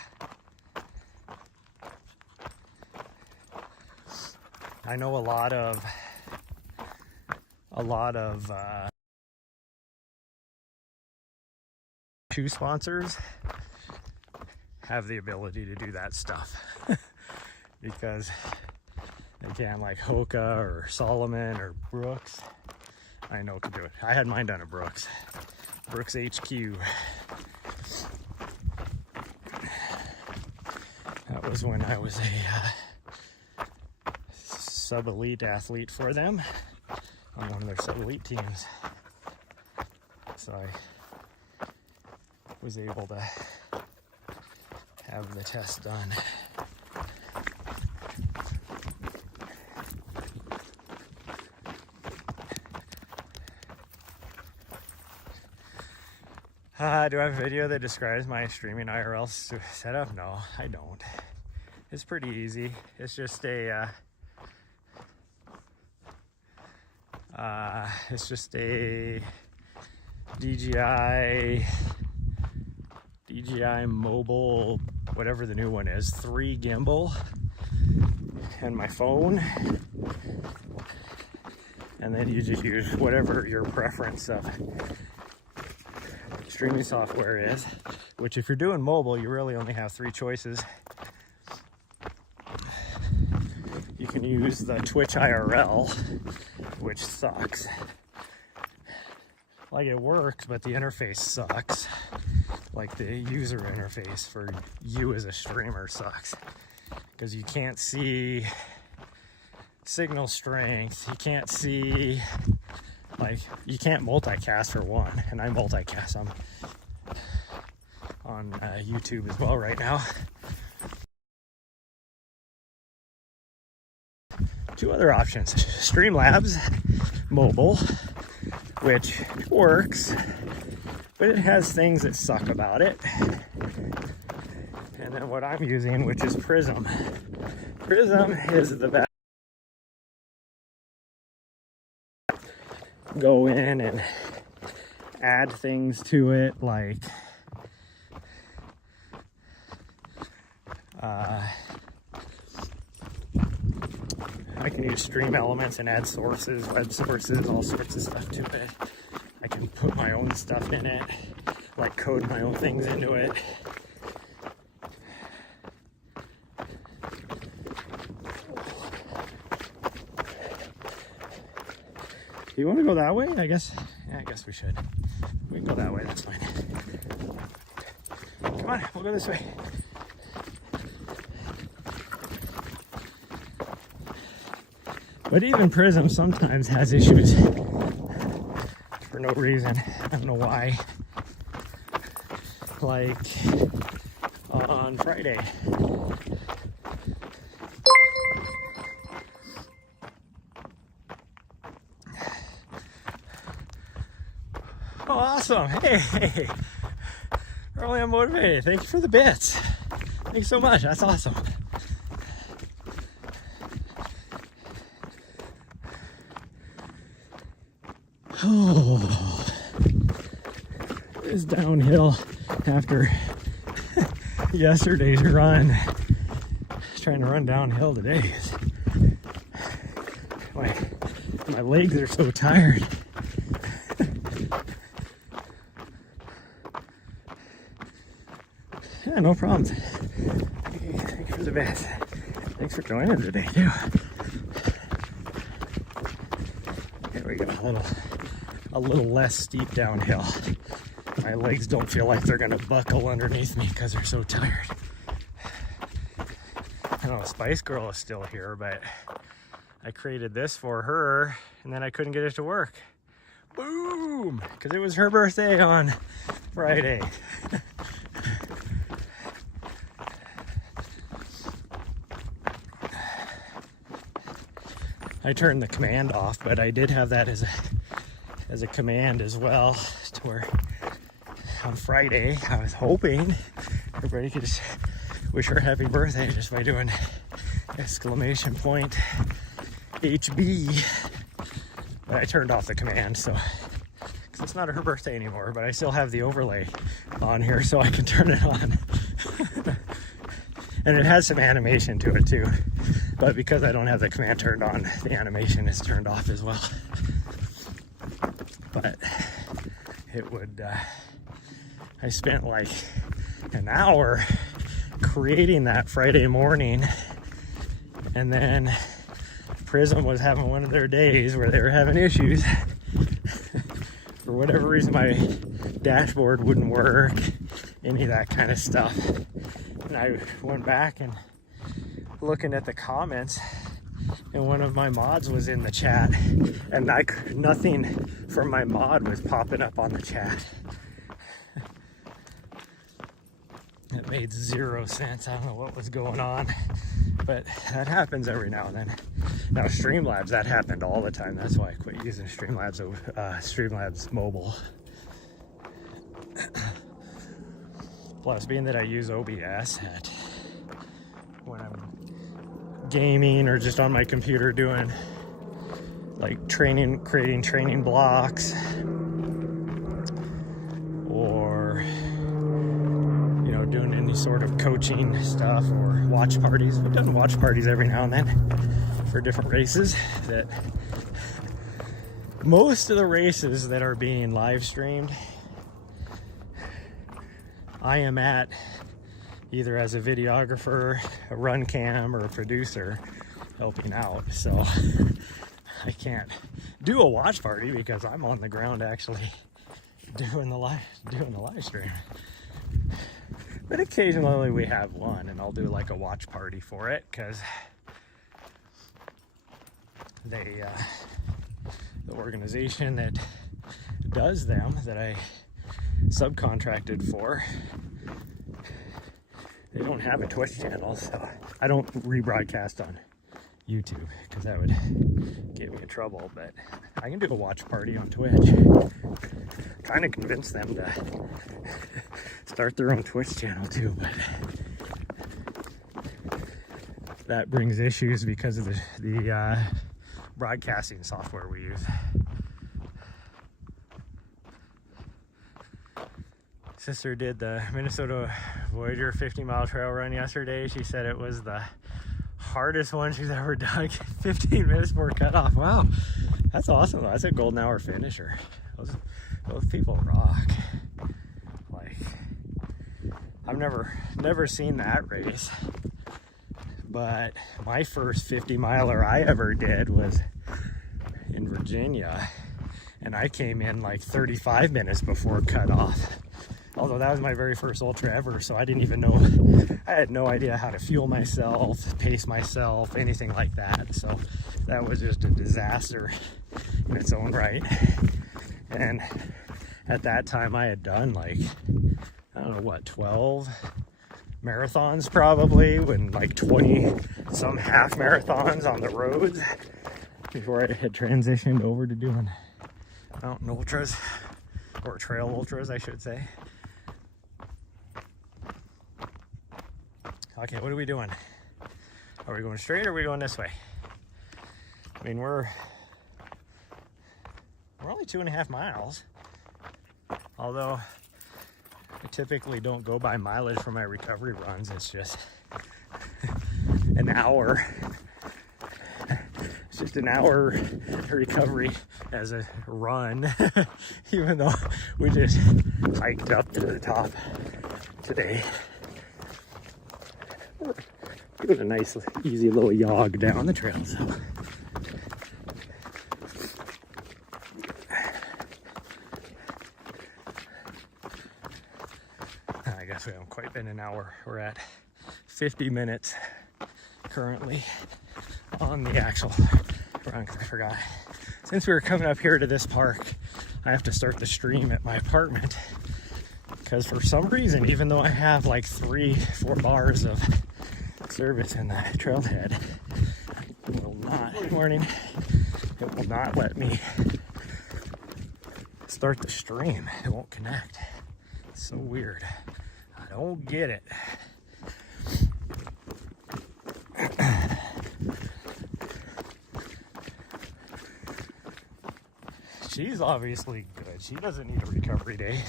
I know a lot of shoe sponsors have the ability to do that stuff because they can, like Hoka or Solomon or Brooks. I know can do it. I had mine done at Brooks HQ. That was when I was a sub-elite athlete for them on one of their sub-elite teams. So I was able to have the test done. Do I have a video that describes my streaming IRL setup? No, I don't. It's pretty easy. It's just a DJI mobile, whatever the new one is, 3 gimbal, and my phone, and then you just use whatever your preference of streaming software is, which if you're doing mobile, you really only have 3 choices. You can use the Twitch IRL, which sucks. Like, it works, but the interface sucks. Like, the user interface for you as a streamer sucks, because you can't see signal strength, you can't see, like, you can't multicast for one, and I multicast. I'm on YouTube as well right now. 2 other options: Streamlabs mobile, which works, but it has things that suck about it. And then what I'm using, which is Prism. Prism is the best. Go in and add things to it, like I can use stream elements and add sources, web sources, all sorts of stuff to it. I can put my own stuff in it, like code my own things into it. Do you want to go that way? I guess we should. We can go that way, that's fine. Come on, we'll go this way. But even Prism sometimes has issues for no reason. I don't know why. Like on Friday. Oh, awesome. Hey. Early on motivated. Thank you for the bits. Thank you so much. That's awesome. Oh, it's downhill after yesterday's run. Trying to run downhill today. My legs are so tired. Yeah, no problem. Thanks for the best. Thanks for joining today too. There we go. A little less steep downhill. My legs don't feel like they're gonna buckle underneath me because they're so tired. I know Spice Girl is still here, but I created this for her and then I couldn't get it to work. Boom! Because it was her birthday on Friday. I turned the command off, but I did have that as a command as well, to where on Friday I was hoping everybody could just wish her happy birthday just by doing exclamation point HB. But I turned off the command, so because it's not her birthday anymore, but I still have the overlay on here so I can turn it on. And it has some animation to it too, but because I don't have the command turned on, the animation is turned off as well. But it would, I spent like an hour creating that Friday morning, and then Prism was having one of their days where they were having issues. For whatever reason, my dashboard wouldn't work, any of that kind of stuff. And I went back and looking at the comments, and one of my mods was in the chat, and nothing from my mod was popping up on the chat. It made 0 sense. I don't know what was going on, but that happens every now and then. Now Streamlabs, that happened all the time. That's why I quit using Streamlabs mobile. Plus, being that I use OBS when I'm gaming or just on my computer doing like creating training blocks, or doing any sort of coaching stuff or watch parties. We've done watch parties every now and then for different races that most of the races that are being live streamed, I am at either as a videographer, a run cam, or a producer helping out. So I can't do a watch party because I'm on the ground actually doing the live stream. But occasionally we have one, and I'll do like a watch party for it because they the organization that does them, that I subcontracted for, they don't have a Twitch channel, so I don't rebroadcast on YouTube because that would get me in trouble. But I can do a watch party on Twitch. Kind of convince them to start their own Twitch channel too, but that brings issues because of the broadcasting software we use. Sister did the Minnesota Voyager 50-mile trail run yesterday. She said it was the hardest one she's ever done. 15 minutes before cutoff. Wow, that's awesome. That's a golden hour finisher. Those people rock. Like, I've never seen that race, but my first 50-miler I ever did was in Virginia, and I came in like 35 minutes before cutoff. Although that was my very first ultra ever, so I didn't even know, I had no idea how to fuel myself, pace myself, anything like that. So that was just a disaster in its own right. And at that time I had done like, I don't know what, 12 marathons probably, when like 20 some half marathons on the roads before I had transitioned over to doing mountain ultras, or trail ultras I should say. Okay, what are we doing? Are we going straight or are we going this way? I mean, we're only 2.5 miles. Although I typically don't go by mileage for my recovery runs. It's just an hour. It's just an hour recovery as a run, even though we just hiked up to the top today. Doing a nice, easy little jog down the trail. So. I guess we haven't quite been an hour. We're at 50 minutes currently on the actual run, because I forgot. Since we were coming up here to this park, I have to start the stream at my apartment, because for some reason, even though I have like 3-4 bars of service in the trailhead, it will not, good morning, it will not let me start the stream. It won't connect. It's so weird. I don't get it. She's obviously good. She doesn't need a recovery day.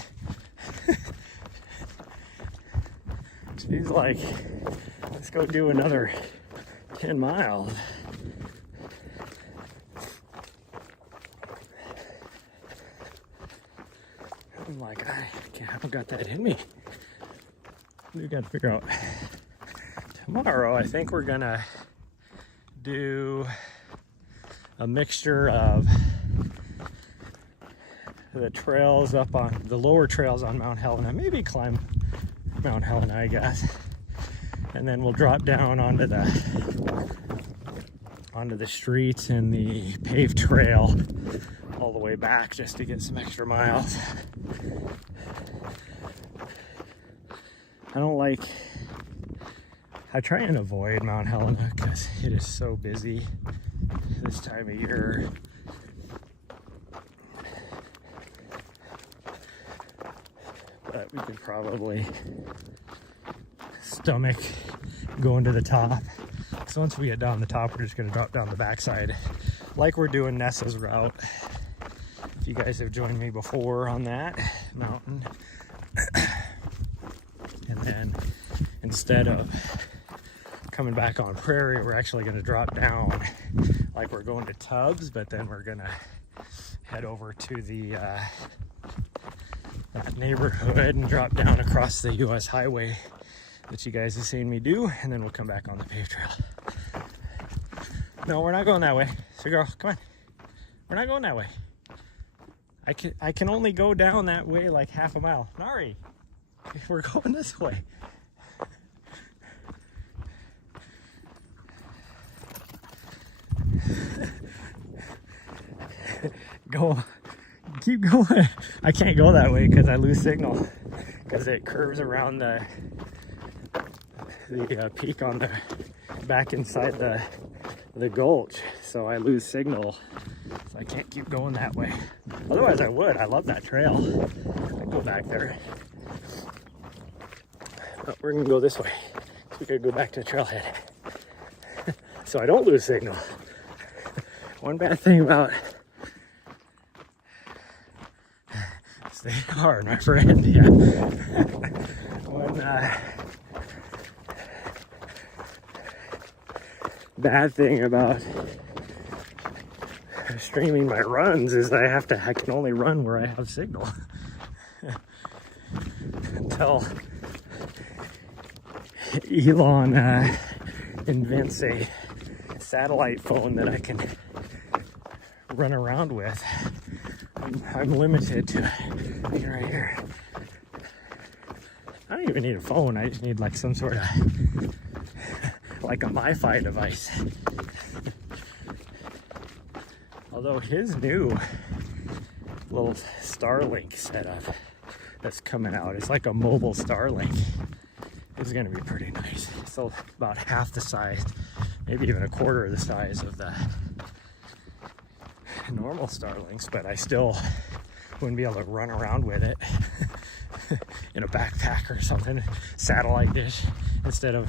She's like, let's go do another 10 miles. I'm like, I haven't got that in me. We've got to figure out. Tomorrow, I think we're gonna do a mixture of the trails up on the lower trails on Mount Helena, maybe climb Mount Helena, I guess, and then we'll drop down onto the streets and the paved trail all the way back just to get some extra miles. I try and avoid Mount Helena because it is so busy this time of year. But we could probably stomach going to the top. So once we get down the top, we're just going to drop down the backside like we're doing Nessa's route. If you guys have joined me before on that mountain. And then instead of coming back on Prairie, we're actually going to drop down like we're going to Tubbs, but then we're going to head over to the that neighborhood and drop down across the US highway that you guys have seen me do, and then we'll come back on the paved trail. No, we're not going that way. So girl, come on. We're not going that way. I can only go down that way like half a mile. Nari, we're going this way. Go, keep going. I can't go that way because I lose signal because it curves around the peak on the back inside the gulch, so I lose signal. So I can't keep going that way. Otherwise I would. I love that trail. I'd go back there. But we're gonna go this way. So we gotta go back to the trailhead. So I don't lose signal. One bad thing about stay hard, my friend. Yeah. One bad thing about streaming my runs is I can only run where I have signal. Until Elon invents a satellite phone that I can run around with. I'm limited to right here. I don't even need a phone. I just need like some sort of like a Wi-Fi device. Although his new little Starlink setup that's coming out, it's like a mobile Starlink. It's gonna be pretty nice. So about half the size, maybe even a quarter of the size of the normal Starlinks, but I still wouldn't be able to run around with it in a backpack or something. Satellite dish instead of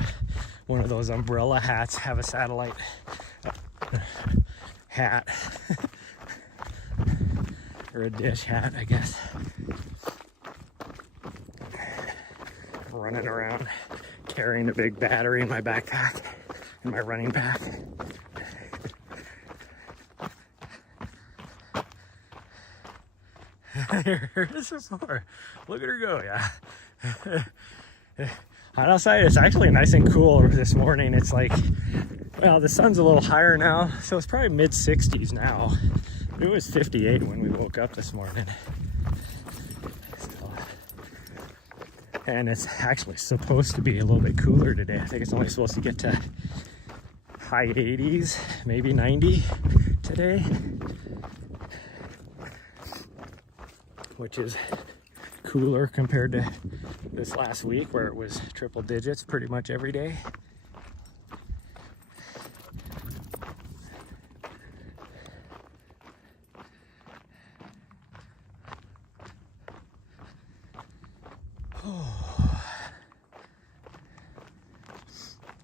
one of those umbrella hats, have a satellite hat or a dish hat, I guess. Running around carrying a big battery in my backpack, in my running pack. Here's before. Look at her go, yeah. Hot outside, it's actually nice and cool this morning. It's like, well, the sun's a little higher now, so it's probably mid 60s now. It was 58 when we woke up this morning. And it's actually supposed to be a little bit cooler today. I think it's only supposed to get to high 80s, maybe 90 today, which is cooler compared to this last week where it was triple digits pretty much every day.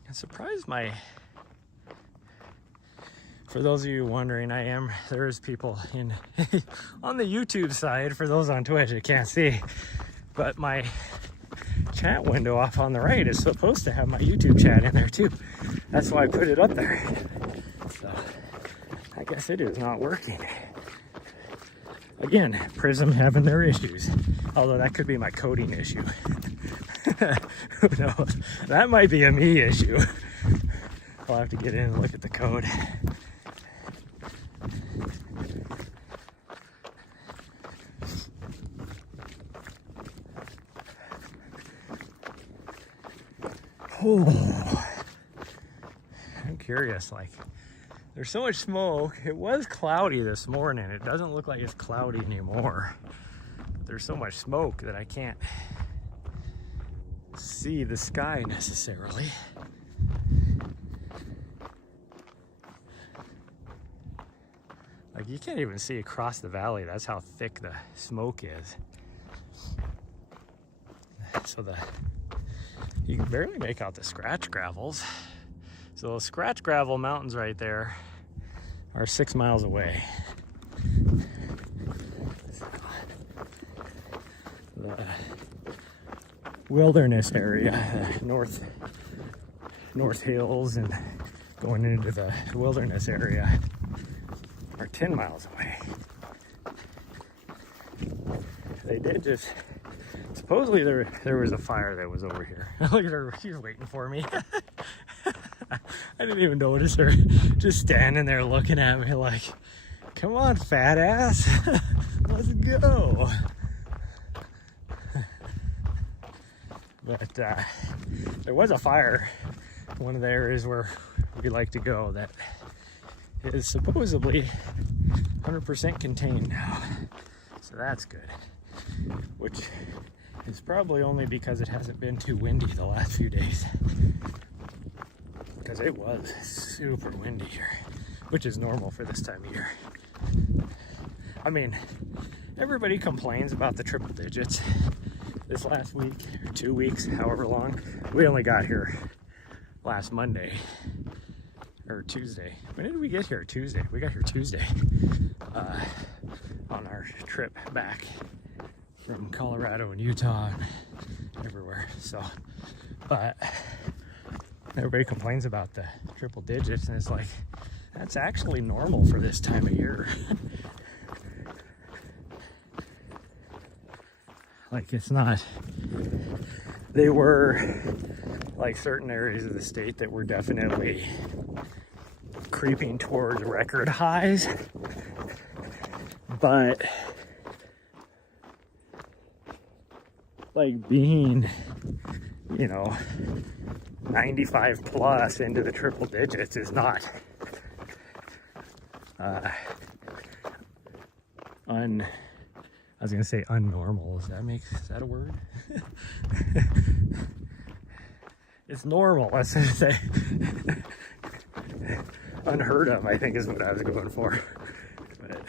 I'm surprised for those of you wondering, there is people in on the YouTube side, for those on Twitch that can't see, but my chat window off on the right is supposed to have my YouTube chat in there too. That's why I put it up there. So I guess it is not working. Again, Prism having their issues, although that could be my coding issue. Who knows? That might be a me issue. I'll have to get in and look at the code. Oh, I'm curious, like, there's so much smoke. It was cloudy this morning. It doesn't look like it's cloudy anymore. There's so much smoke that I can't see the sky necessarily. Like, you can't even see across the valley. That's how thick the smoke is. So you can barely make out the scratch gravels. So those scratch gravel mountains right there are 6 miles away. The wilderness area, North Hills and going into the wilderness area are 10 miles away. they did just, supposedly there was a fire that was over here. Look at her, she's waiting for me. I didn't even notice her, just standing there looking at me like, come on, fat ass, let's go. But there was a fire in one of the areas where we like to go that is supposedly 100% contained now. So that's good. Which is probably only because it hasn't been too windy the last few days. Because it was super windy here, which is normal for this time of year. I mean, everybody complains about the triple digits. This last week, or 2 weeks, however long, we only got here last Monday, or Tuesday. When did we get here? Tuesday. We got here Tuesday on our trip back from Colorado and Utah and everywhere. So, but everybody complains about the triple digits, and it's like, that's actually normal for this time of year. Like, it's not, they were like certain areas of the state that were definitely creeping towards record highs, but like being, you know, 95 plus into the triple digits is not I was gonna say unnormal. Is that a word? It's normal, let's just say. Unheard of, I think, is what I was going for. But,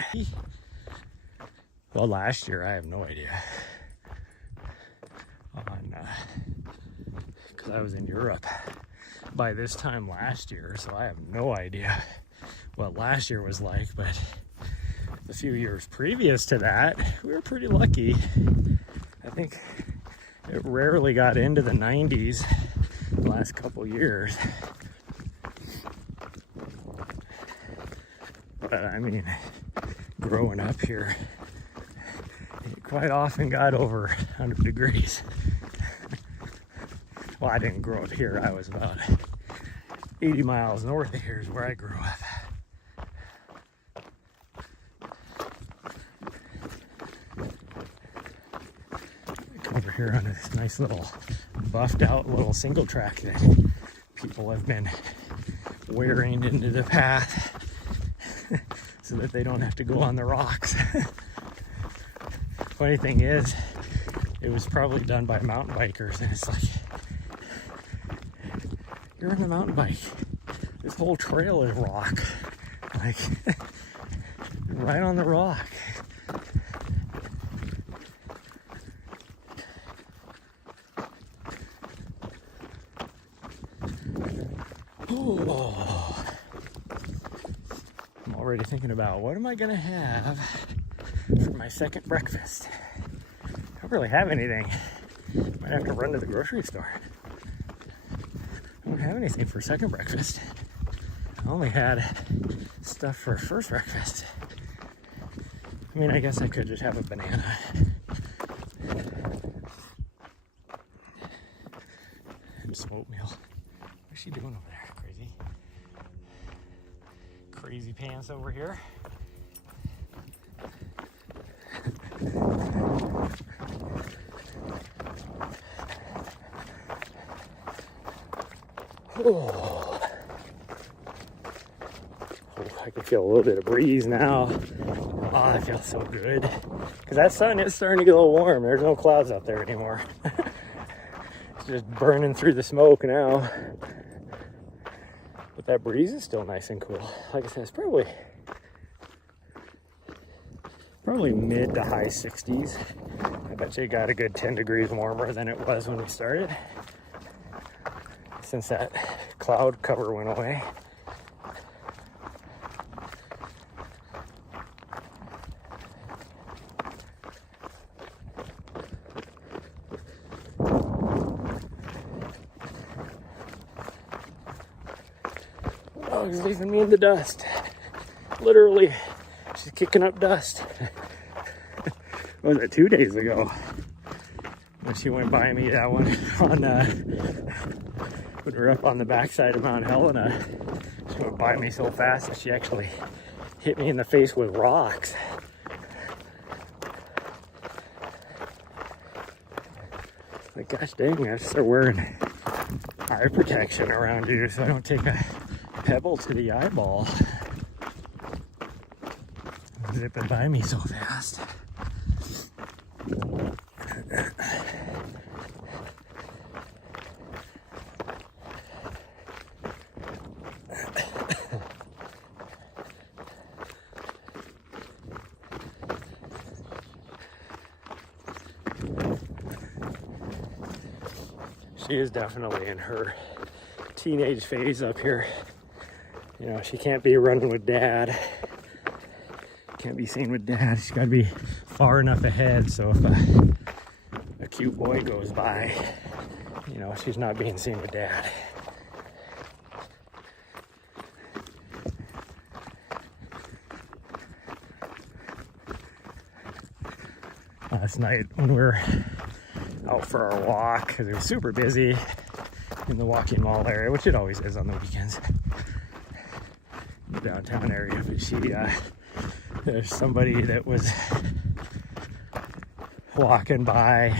well, last year, I have no idea. Because I was in Europe by this time last year, so I have no idea what last year was like, but the few years previous to that, we were pretty lucky. I think it rarely got into the 90s the last couple years. But I mean, growing up here, it quite often got over 100 degrees. Well, I didn't grow up here. I was about 80 miles north of here is where I grew up. Over here on this nice little buffed out little single track that people have been wearing into the path so that they don't have to go on the rocks. Funny thing is, it was probably done by mountain bikers, and it's like, you're on a mountain bike, this whole trail is rock, like right on the rock. Oh, I'm already thinking about what am I gonna have for my second breakfast. I don't really have anything. Might have to run to the grocery store. I don't have anything for second breakfast. I only had stuff for first breakfast. I mean, I guess I could just have a banana. And smoked meal. What's she doing over there? Crazy pants over here. Oh, I can feel a little bit of breeze now. Oh, that feels so good. Because that sun is starting to get a little warm. There's no clouds out there anymore. It's just burning through the smoke now. But that breeze is still nice and cool. Like I said, it's probably mid to high 60s. I bet you it got a good 10 degrees warmer than it was when we started, since that cloud cover went away. Dog's leaving me in the dust. Literally, she's kicking up dust. was it 2 days ago when she went by me, that one on when we were up on the backside of Mount Helena. She went by me so fast that she actually hit me in the face with rocks. Like, gosh dang, I start wearing eye protection around you so I don't take a pebble to the eyeball. Zipping by me so fast. She is definitely in her teenage phase up here. You know, she can't be running with dad. Can't be seen with dad. She's got to be far enough ahead so if a cute boy goes by, you know, she's not being seen with dad. Last night when we were out for our walk, because it was super busy in the walking mall area, which it always is on the weekends, in the downtown area, but there's somebody that was walking by,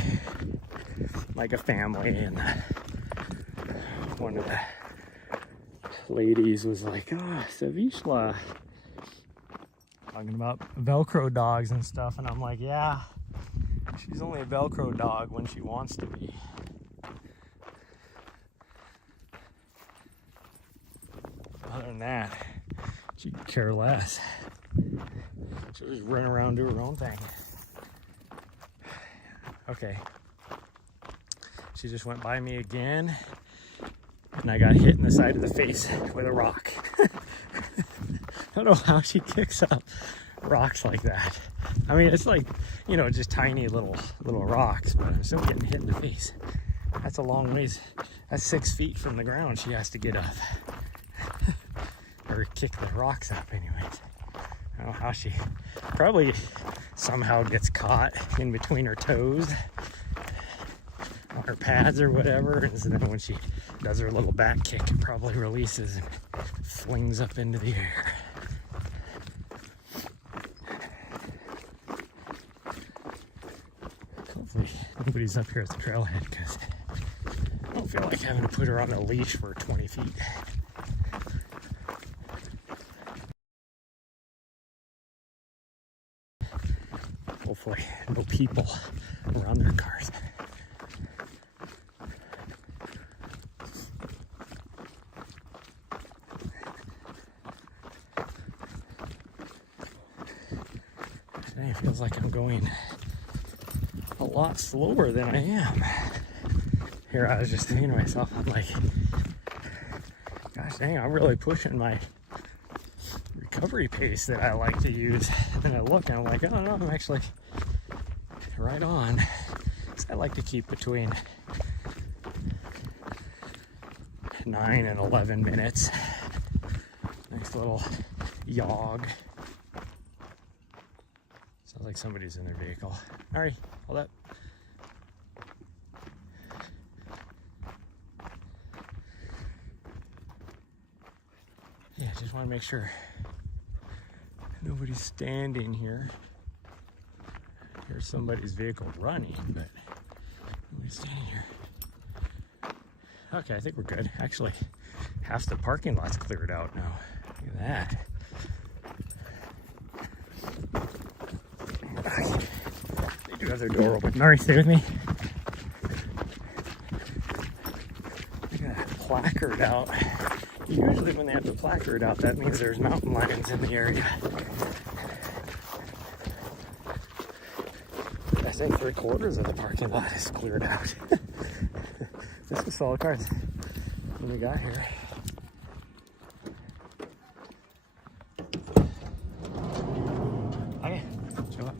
like a family, and one of the ladies was like, "Oh, Savishla," talking about Velcro dogs and stuff, and I'm like, yeah, she's only a Velcro dog when she wants to be. Other than that, she could care less. She'll just run around, do her own thing. Okay. She just went by me again, and I got hit in the side of the face with a rock. I don't know how she kicks up rocks like that. I mean, it's like, you know, just tiny little rocks, but I'm still getting hit in the face. That's a long ways. That's 6 feet from the ground she has to get up. Or kick the rocks up anyways. I don't know how she probably somehow gets caught in between her toes on her pads or whatever, and so then when she does her little back kick, it probably releases and flings up into the air. Hopefully nobody's up here at the trailhead, because I don't feel like having to put her on a leash for 20 feet. Hopefully no people around their cars. Today it feels like I'm going a lot slower than I am. Here I was just thinking to myself, I'm like, gosh dang, I'm really pushing my recovery pace that I like to use. And I look and I'm like, oh no, I'm actually right on. So I like to keep between 9 and 11 minutes. Nice little jog. Sounds like somebody's in their vehicle. All right, hold up. Yeah, just want to make sure nobody's standing here. Here's somebody's vehicle running, but nobody's standing here. Okay, I think we're good. Actually, half the parking lot's cleared out now. Look at that. Okay. They do have their door open. Mari, stay with me. They got a placard out. Usually when they have the placard out, that means there's mountain lions in the area. I think 3/4 of the parking lot is cleared out. This was all cars when we got here. Okay, show up.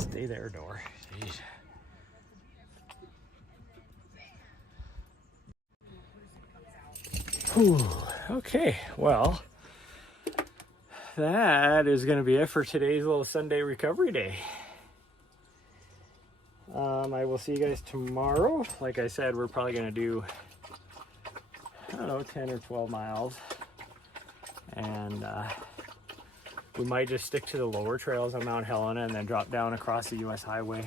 Stay there, door. Jeez. Whew. Okay, well, that is going to be it for today's little Sunday recovery day. I will see you guys tomorrow. Like I said, we're probably going to do, I don't know, 10 or 12 miles. And we might just stick to the lower trails on Mount Helena and then drop down across the US Highway.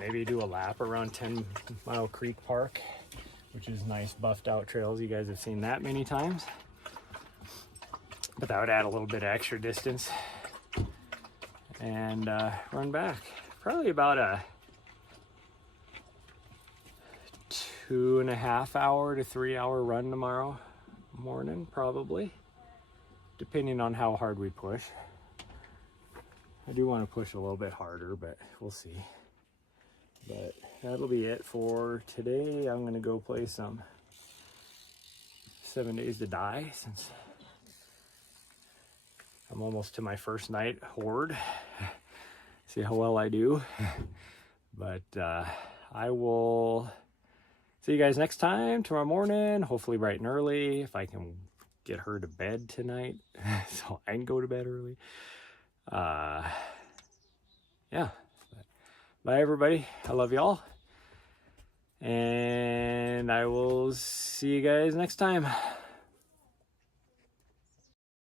Maybe do a lap around 10 Mile Creek Park, which is nice buffed out trails. You guys have seen that many times. But that would add a little bit of extra distance. And run back. Probably about a 2.5 hour to 3 hour run tomorrow morning, probably, depending on how hard we push. I do want to push a little bit harder, but we'll see. But that'll be it for today. I'm gonna go play some 7 Days to Die since I'm almost to my first night horde. See how well I do. But I will see you guys next time, tomorrow morning, hopefully bright and early, if I can get her to bed tonight, so I can go to bed early. Yeah. Bye, everybody. I love y'all. And I will see you guys next time.